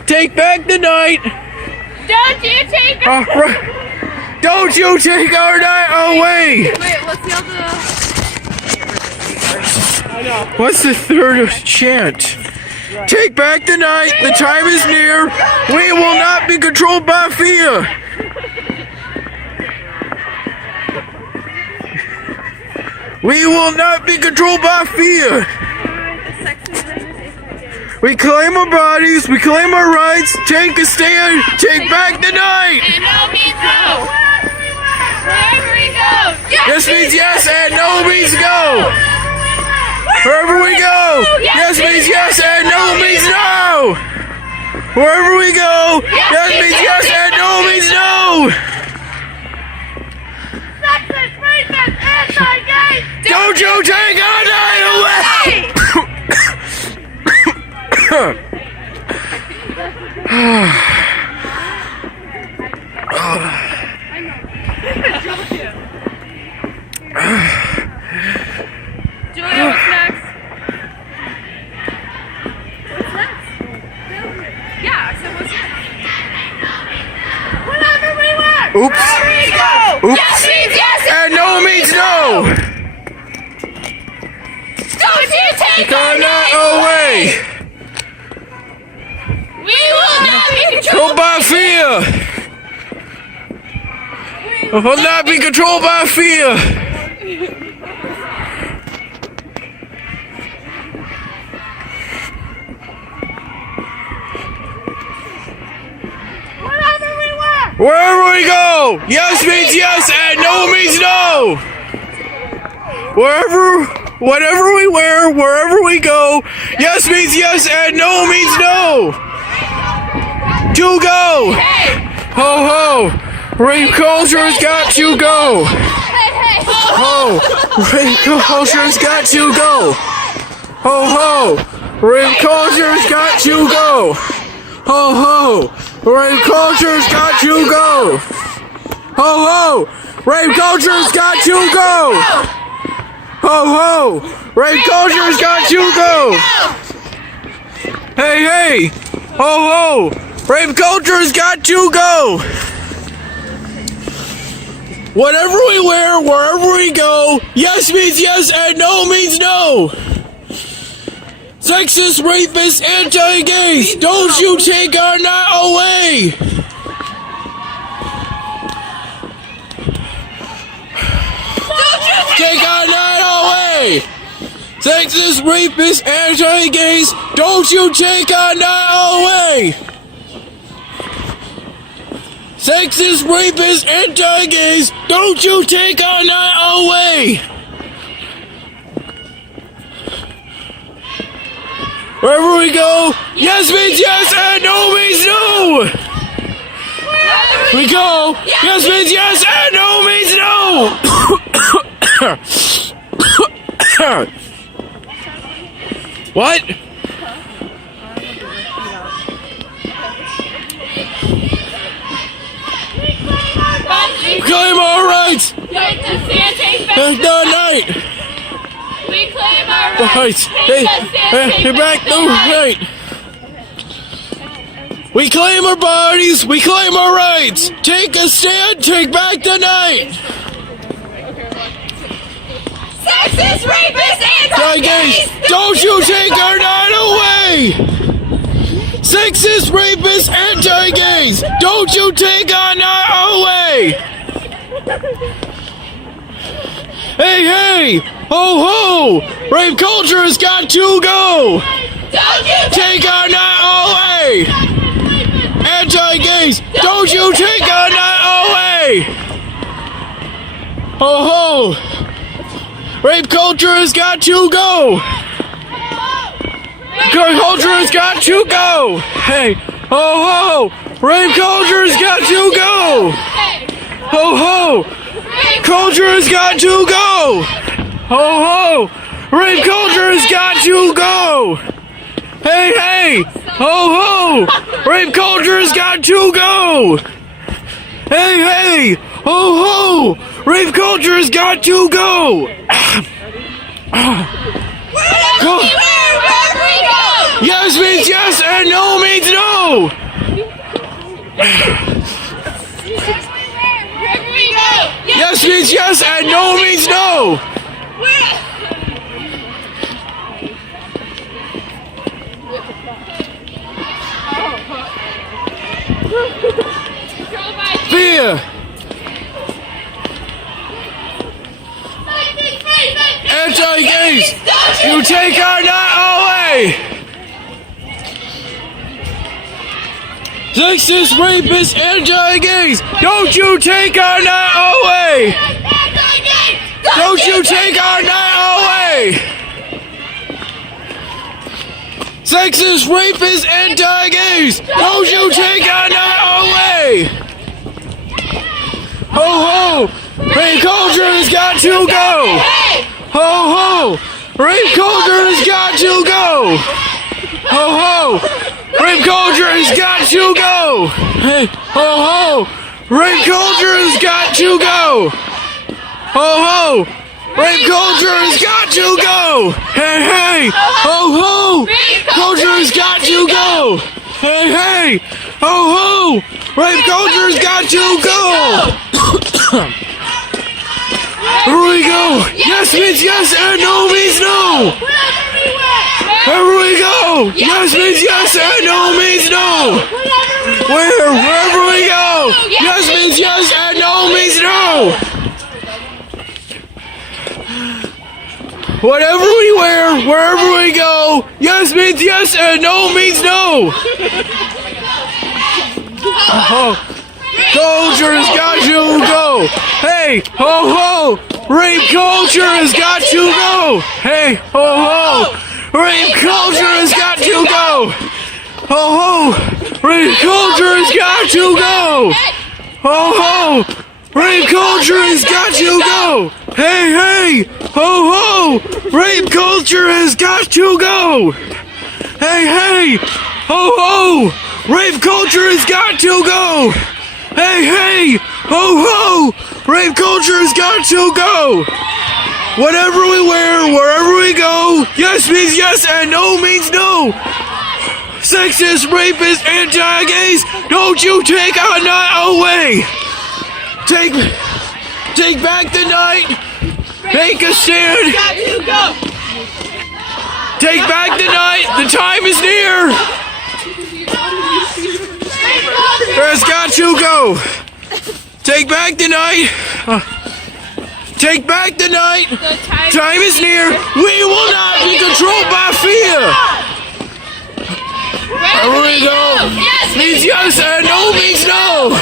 Take back the night! Don't you take Don't you take our night away! Wait, what's the other? What's the third chant? Take back the night, the time is near, we will not be controlled by fear. We will not be controlled by fear. We claim our bodies, we claim our rights, take a stand, take back the night. And no means no. Wherever we go. Yes means yes and no means no. Wherever we go, yes means yes and no means no. Wherever we go, yes means yes and no means no. Sexist, rapist, anti-gay. Don't you take our night away! Julia, what's next? What's next? Yeah, I said what's next? Whatever we want! Oops. Wherever we go! Oops. Yes means yes! And no means no! Don't you take Take our night away! We will not be Controlled controlled by fear! Will not be controlled by fear! Whatever we want! Wherever we go, yes means yes and no means no! Whatever we wear, wherever we go, yes means yes and no means no! To go! Ho ho! Rape culture's got to go! Ho! Rape culture's got to go! Ho ho! Rape culture's got to go! Ho ho! Rape culture's got to go! Ho ho! Rape culture's got to go! Ho ho! Rape culture's got to go! Hey hey! Ho ho! Rape culture's got to go! Whatever we wear, wherever we go, yes means yes and no means no! Sexist, rapist, anti-gays, don't you take our night away! take our night away! Sexist, rapists, anti-gays, don't you take our night away! Sexist, rapists, anti-gays, don't you take our night away! Wherever we go, yes means yes and no means no! We go, yes means yes and no means no! What? Claim our rights! That's not night! We claim our Rights! Hey, back the right! We claim our bodies! We claim our rights! Take a stand! Take back the night! Sexist, rapist, Anti-gays, don't you take our night away! Sexist, rapists, anti-gays, don't you take our night away! Hey, hey, ho, ho, rape culture has got to go! Don't you Take our night away! Anti-gays, don't you take our night away! Ho, ho, rape culture has got to go! Rape culture has got to go! Hey, ho ho! Rape culture has got to go! Ho ho! Culture has got to go! Ho ho! Rape culture has got to go! Hey hey! Ho ho! Rape culture has got to go! Hey hey! Ho ho! Rape culture has got to go! Go. Yes means yes and no means no! Yes means yes and no means no! Fear! Anti-gays! You take our night away! Sexist, rapists, anti-gays! Don't you take our night away! Don't you take our night away! Sexist, rapists, anti-gays! Don't you take our night away! Ho ho! Rape culture has got to go! Ho ho! Rape culture has got to go! Ho ho! Rape culture has got to go! Hey, ho ho! Rape culture has got to go! Ho ho! Rape culture has got to go! Hey hey! Ho ho! Culture has got to go! Hey hey! Ho ho! Rape culture has got to go! Here we go! Yes means yes and no means no! Wherever we go! Yes means yes and no means no! Wherever we go! Yes means yes and no means no! Whatever we wear, wherever we go, yes means yes and no means no! Culture has got to go! Hey, ho ho! Rape culture has got to go! Hey, ho ho! Rape culture has got to go! Ho ho! Rape culture has got to go! Ho ho! Rape culture has got to go! Hey hey! Ho ho! Rape culture has got to go! Hey hey! Ho ho! Rape culture has got to go! Hey hey! Ho ho! Rape culture has got to go! Whatever we wear, wherever we go, yes means yes and no means no! Sexist, rapists, anti-gays, don't you take our night away! Take back the night! Make a stand! Take back the night! The time is near! There's got to go! Take back the night! Take back the night. Time is near. We will not be controlled by fear. Wherever we go, means yes and no means no.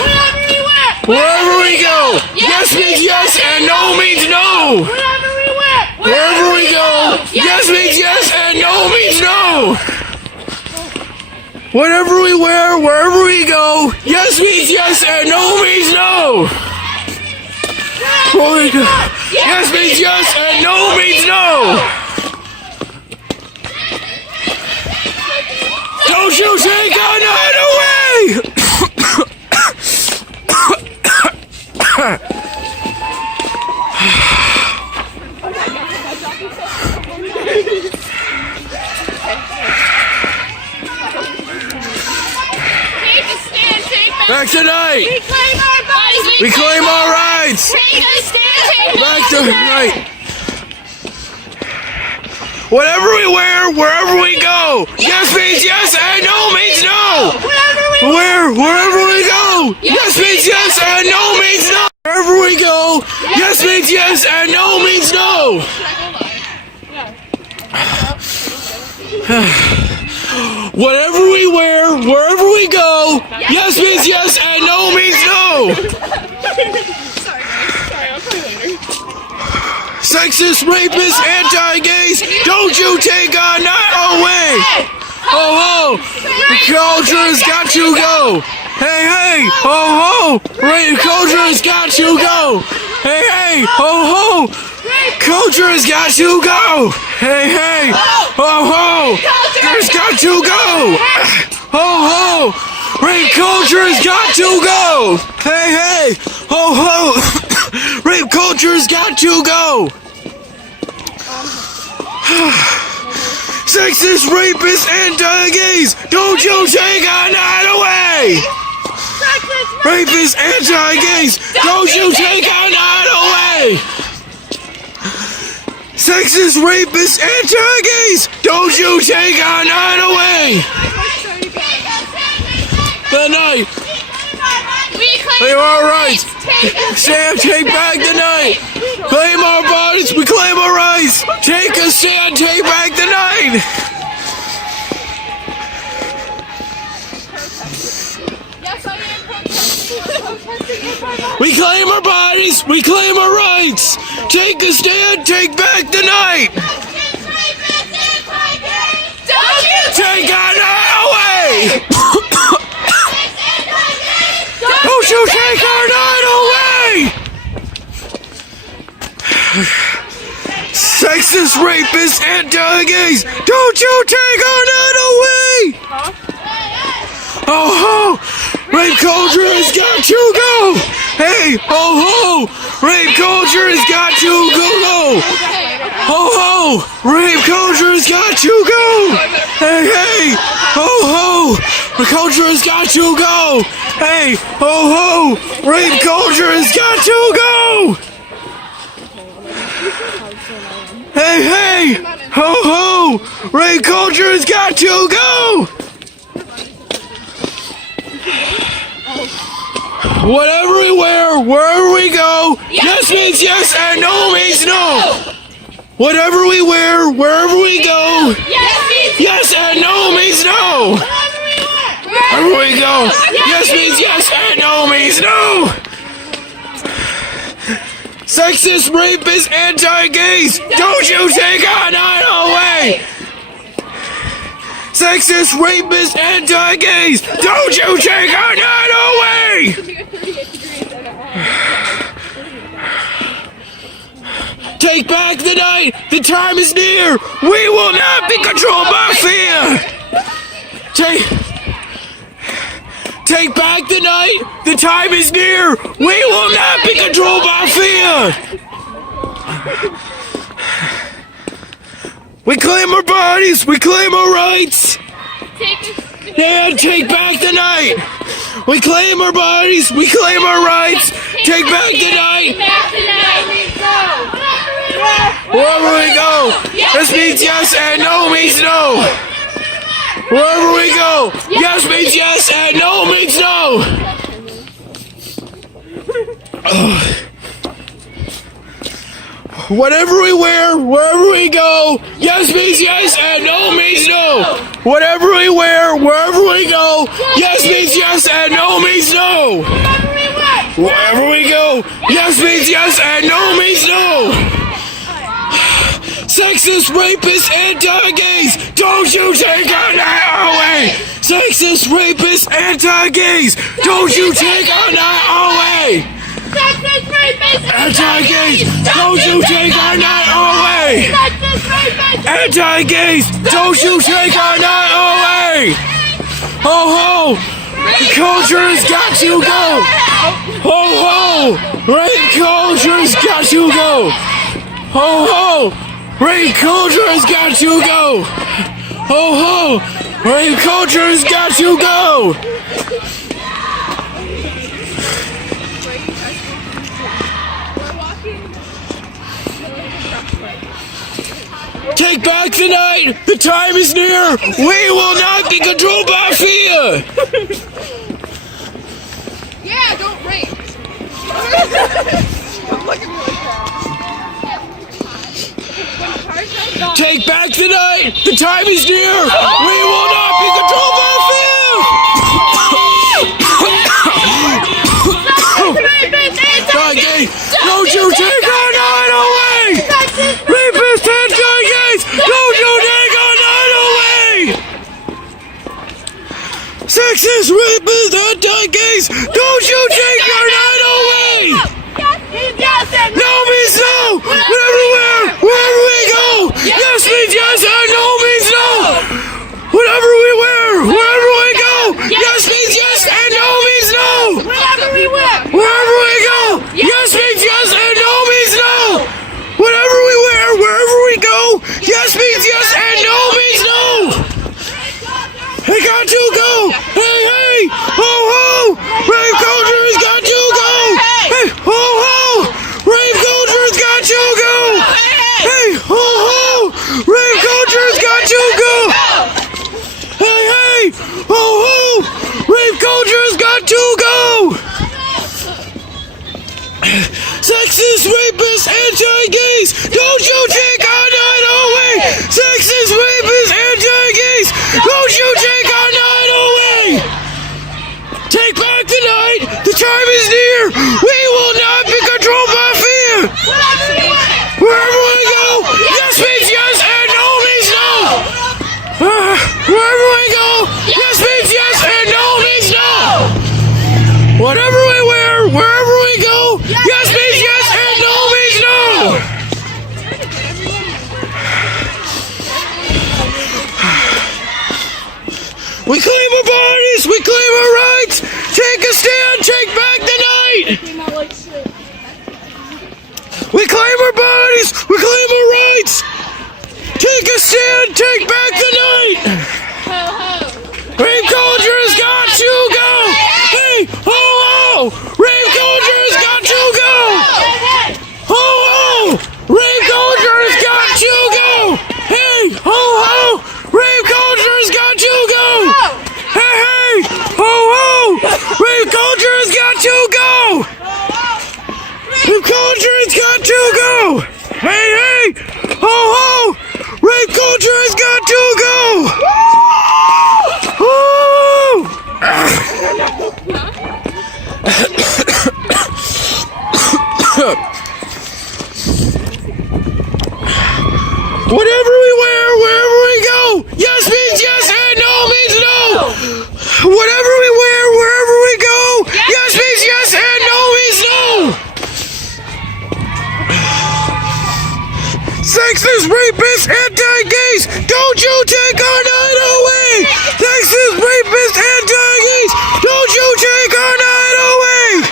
Wherever we go, yes means yes and no means no. Wherever we go, yes means yes and no means no. Whatever we wear, wherever we go, yes means yes and no means no. Wherever we go, yes means yes and no means no. Don't you take our night away! Back tonight! We claim our rights! Back tonight! Whatever we wear, wherever we go, yes means yes and no means no! Wherever we go, yes means yes and no means no! Wherever we go, yes means yes and no means no! Whatever we wear, wherever we go, yes means yes and no means no! Sexist, rapists, anti-gays, don't you take our night away! Ho ho! The culture has got to go! Hey hey! Ho ho! Rape culture has got to go! Hey hey! Ho ho! Culture has got to go! Hey hey! Ho ho! There's got to go! Ho ho! Rape culture has got to go! Hey hey! Ho ho! Rape culture has got to go! Sexist, rapists, anti-gays, don't you take our night away! Rapists, anti-gays, don't you take our night away! Sexist, rapists, anti-gays, don't you take our night away! The night! Claim our rights! Sam, take back the night! Claim our bodies, we claim our rights! Take a stand, take back the night! We claim our bodies, we claim our rights! Take a stand, take back the night! Don't you take our night away! Don't you take our night away! Sexist, rapists, anti-gays, don't you take our night away! Oh ho! Rape culture has got to go! Hey! Oh ho! Rape culture has got to go! Oh ho! Rape culture has got to go! Hey hey! Oh ho! The culture has got to go! Hey! Oh ho! Rape culture has got to go! Hey hey! Ho ho! Rape culture has got to go! Whatever we wear, wherever we go, yes means yes and no means no! Whatever we wear, wherever we go, yes and no means no! Wherever we go, yes means yes and no means no! Sexist, rapists, anti-gays, don't you take our night away! Sexist, rapists, anti-gays, don't you take our night away! Take back the night, the time is near, we will not be controlled by fear! Take back the night, the time is near, we will not be controlled by fear! We claim our bodies, we claim our rights! Yeah, take back the night! We claim our bodies, we claim our rights! Take back the night! Wherever we go, this means yes and no means no! Wherever we go, yes means yes and no means no! Whatever we wear, wherever we go, yes means yes and no means no. Whatever we wear, wherever we go, yes means yes and no means no. Wherever we go, yes means yes and no means no. Sexist, rapist, anti-gays, don't you take our night away. Sexist, rapist, anti-gays, don't you take our night away. Sexist, rapist, Anti-gays, don't you take our night away. Sexist, rapist. Anti-gays, don't you take our night away. Ho ho, culture's got to go. Ho ho, rape culture's got to go. Ho ho, rape culture's got to go. Ho ho, rape culture's got to go. Take back the night! The time is near! We will not be controlled by fear! Yeah, don't rape. Take back the night! The time is near! We will not be controlled by fear! Anti-gay! Don't you take our night away! Rapist anti-gays! Don't you take our night away! Sexist, rapist anti-gays! Don't you take our night away! No means no! Everywhere! Wherever we go! Yes means yes and no means no! Whatever we wear! Wherever we go! Yes means yes and no means no! Whatever we wear. Wherever we go! Yes means yes and no means no! Whatever we wear, wherever we go, yes means yes and no means no! Hey, got to go! Hey, hey! Ho, ho! Rape culture has got to go! Hey, ho, ho! Rape culture has got to go! Hey, ho, ho! Rape culture has got to go! Hey, hey! Ho, ho! Rape culture has got to go! Sexist, rapist, anti-gays, don't you take our night away! Sexist, rapist, anti-gays, don't you take our night away! Take back the night, the time is near, we will not be controlled by fear! Wherever we go, yes means yes and no means no! Wherever we go, yes means yes and no means no! Whatever we wear, wherever we go, yes means yes and no means no! We claim our bodies, we claim our rights! Take a stand, take back the night! We claim our bodies, we claim our rights! Take a stand, take back the night! Rape culture has got to go! Hey, ho, ho! Rape culture has got to go! Ho, ho! Rape culture has got to go! Hey, ho, ho! Rape culture has got to go! Hey, hey! Ho, ho! Rape culture has got to go! Rape culture has got to go! Hey, hey! Ho, ho! Rape culture has got to go! Woo! Whatever we wear, wherever we go, yes means yes and no means no! Whatever we wear, wherever we go, yes means yes and no means no! Sexist, rapist, anti-gays, don't you take our night away! Sexist, rapist, anti-gays, don't you take our night away!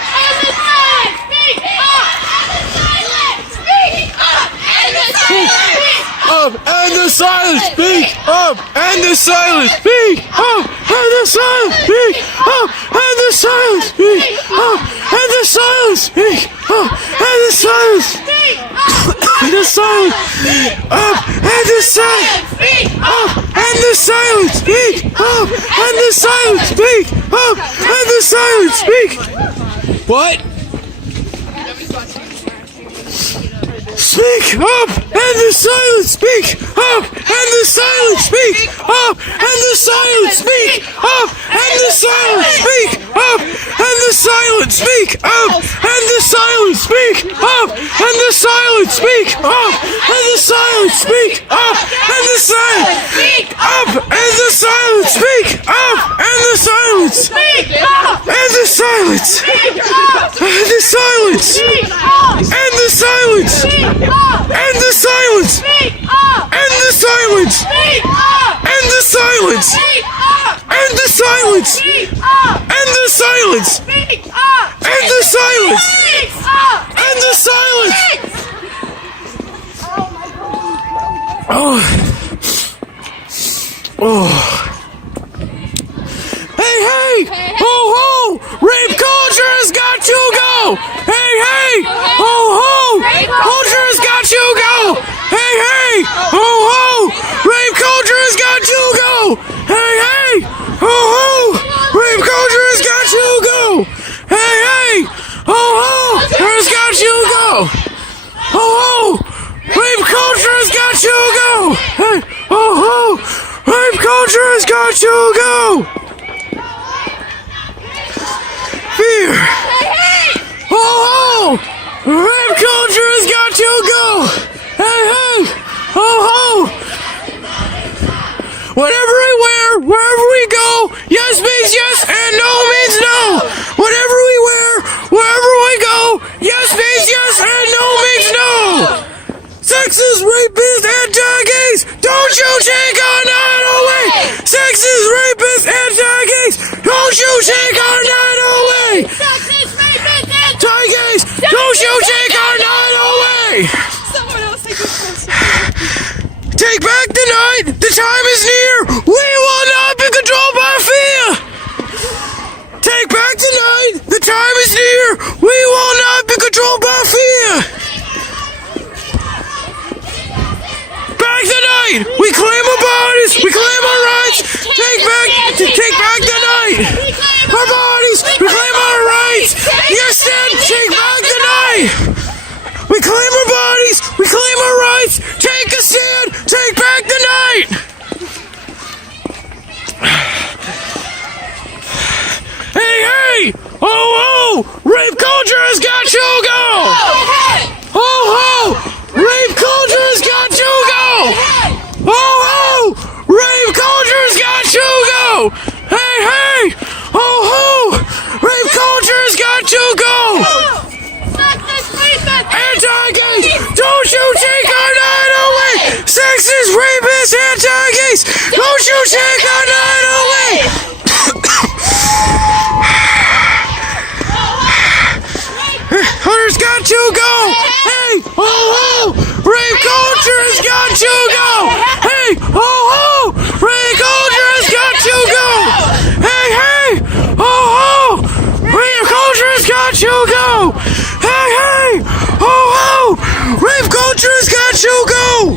And the silence, speak up, and the silence, speak up, and the silence, speak up, and the silence, speak up, and the silence, speak up, and the silence, and the silence, up, and the silence, speak up, and the silence, speak up, and the silence, speak up, and the silence, speak. What? speak up, and the silent speak up, and the silent speak up, and the silent speak up, and the silent speak up, and the silent speak up, and the silent speak up, and the silent speak up, and the silent speak up, and the silent speak up, and the silent speak up, and the silence speak up, and the silence, and the silence, and the silence, and the silence, and the silence, and the silence, and the silence, and the silence, and the silence, and the silence. Oh. Oh. Hey, ho, ho, rape culture has got to go. Hey, ho, ho, rape culture has got to go. Hey, ho, ho, rape culture has got to go. Hey, ho, ho, rape culture has got to go. Hey, ho, ho, has got to go. Ho, ho, rape culture has got to go. Hey, ho, ho, rape culture has got to go. Fear. Oh, rape culture has got to go. Hey, oh, whatever we wear, wherever we go, yes means yes and no means no. Whatever we wear, wherever we go, yes means yes and no means no. Sexist, rapist, anti-gays, don't you take our night away. Sexist, rapist, anti-gays, don't you take our night away. Sexist, rapist, anti-gays, don't you take our night away. Someone else take this. Take back the night, the time is near. We will not be controlled by fear. Take back the night, the time is near. We will not be controlled by fear. Back the night, we claim our bodies, we claim our rights. Take back the night. Our bodies, we claim our rights. Yes, then, take back the night. We claim our bodies, we claim our rights. Take a stand, take back the night. Hey, oh, rape culture has got to go. Oh, rape culture has got to go. Oh, rape culture has got to go. Hey, oh, rape culture has got to go. Anti-gays, don't you take our night away. Sexist, rapist, anti-gays, don't you take our night away. Hunter's got to go. Hey, oh, rape culture has got to go. Hey, oh, rape culture has got to go. Hey, oh, rape culture has got to go. Hey, oh, rape culture has got to go.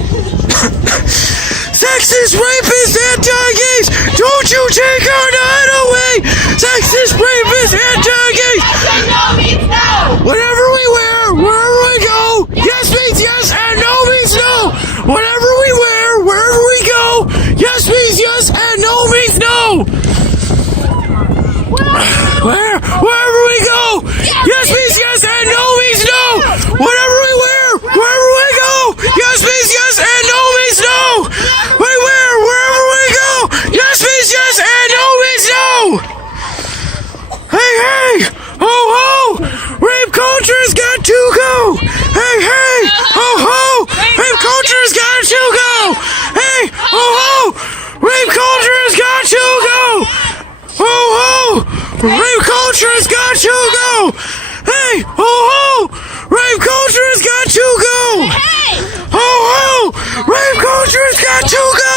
Sexist, rapist, anti-gays, don't you take our night away. Sexist, rapist, anti-gays. Whatever we wear, wherever we go, yes means yes and no means no. Whatever we wear, wherever we go, yes means yes and no means no. Wherever we go, yes means yes and no means no. Whatever we wear, wherever we go, yes means yes and no means no. We wear wherever we go, yes means yes and no means no. Hey, oh, rape culture has got to go. Hey, oh, rape culture has got to go. Hey, oh, rape culture has got to go. Oh, rape culture has got to go. Hey, oh, rape culture has got to go. Oh, rape culture has got to go.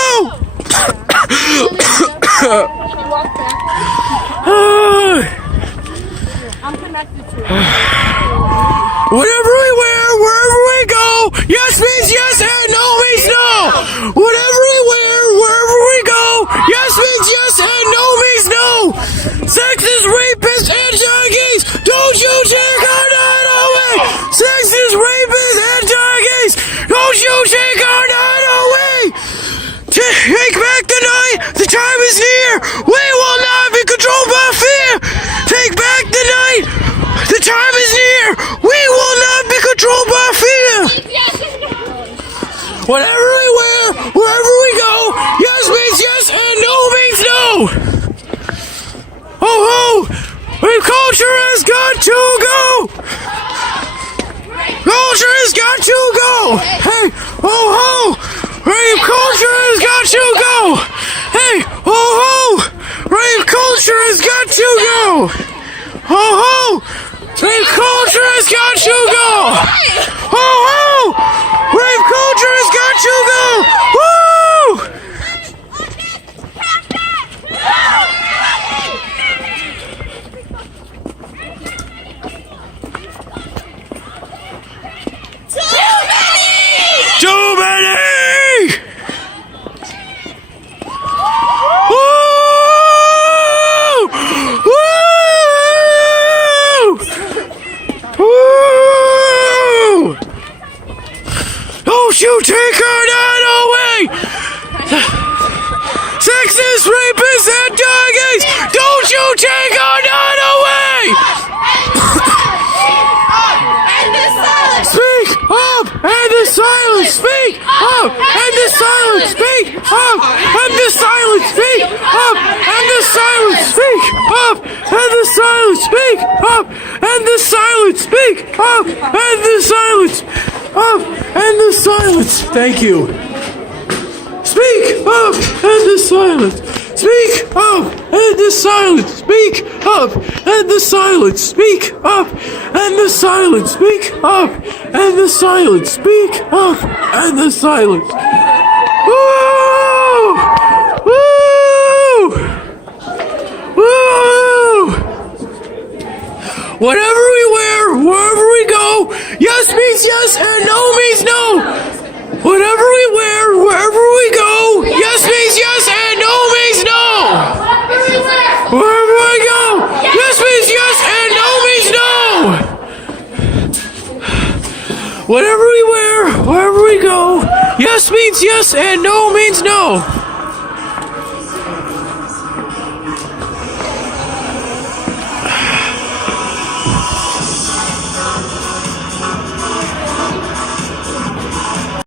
Whatever we wear, wherever we go, yes means yes and no means no. Whatever we wear, wherever we go, yes means yes and no means no. Sexist, rapist, anti-gays, don't you take our night away. Sexist, rapist, anti-gays, time is near. We will not be controlled by fear. Take back the night. The time is near. We will not be controlled by fear. Whatever we wear, wherever we go, yes means yes and no means no. Ho ho! Rape culture has got to go. Culture has got to go. Hey, ho ho! Rape culture has got to go. Hey, ho ho! Rape culture has got to go. Ho ho! Rape culture has got to go. Ho ho! Rape culture has got to go. Woo! Too many! Woo! Woo! Woo! Don't you take her that away! Sexist, rapists, and doggies! Don't you take her that away! Speak up and the silence. Speak up and the silence. Speak up and the silence. Speak up and the silence. Speak up and the silence. Speak up and the silence. Speak up and the silence. Up and the silence. Thank you. Speak up and the silence. Speak up and the silence. Speak up and the silence. Speak up and the silence. Speak up and the silence. Speak up and the silence. Woo! Woo! Woo! Whatever we wear, wherever we go, yes means yes and no means no. Whatever we wear, wherever we go, yes means yes and no means no. Wherever we go, yes means yes and no means no. Whatever we wear, wherever we go, yes means yes and no means no.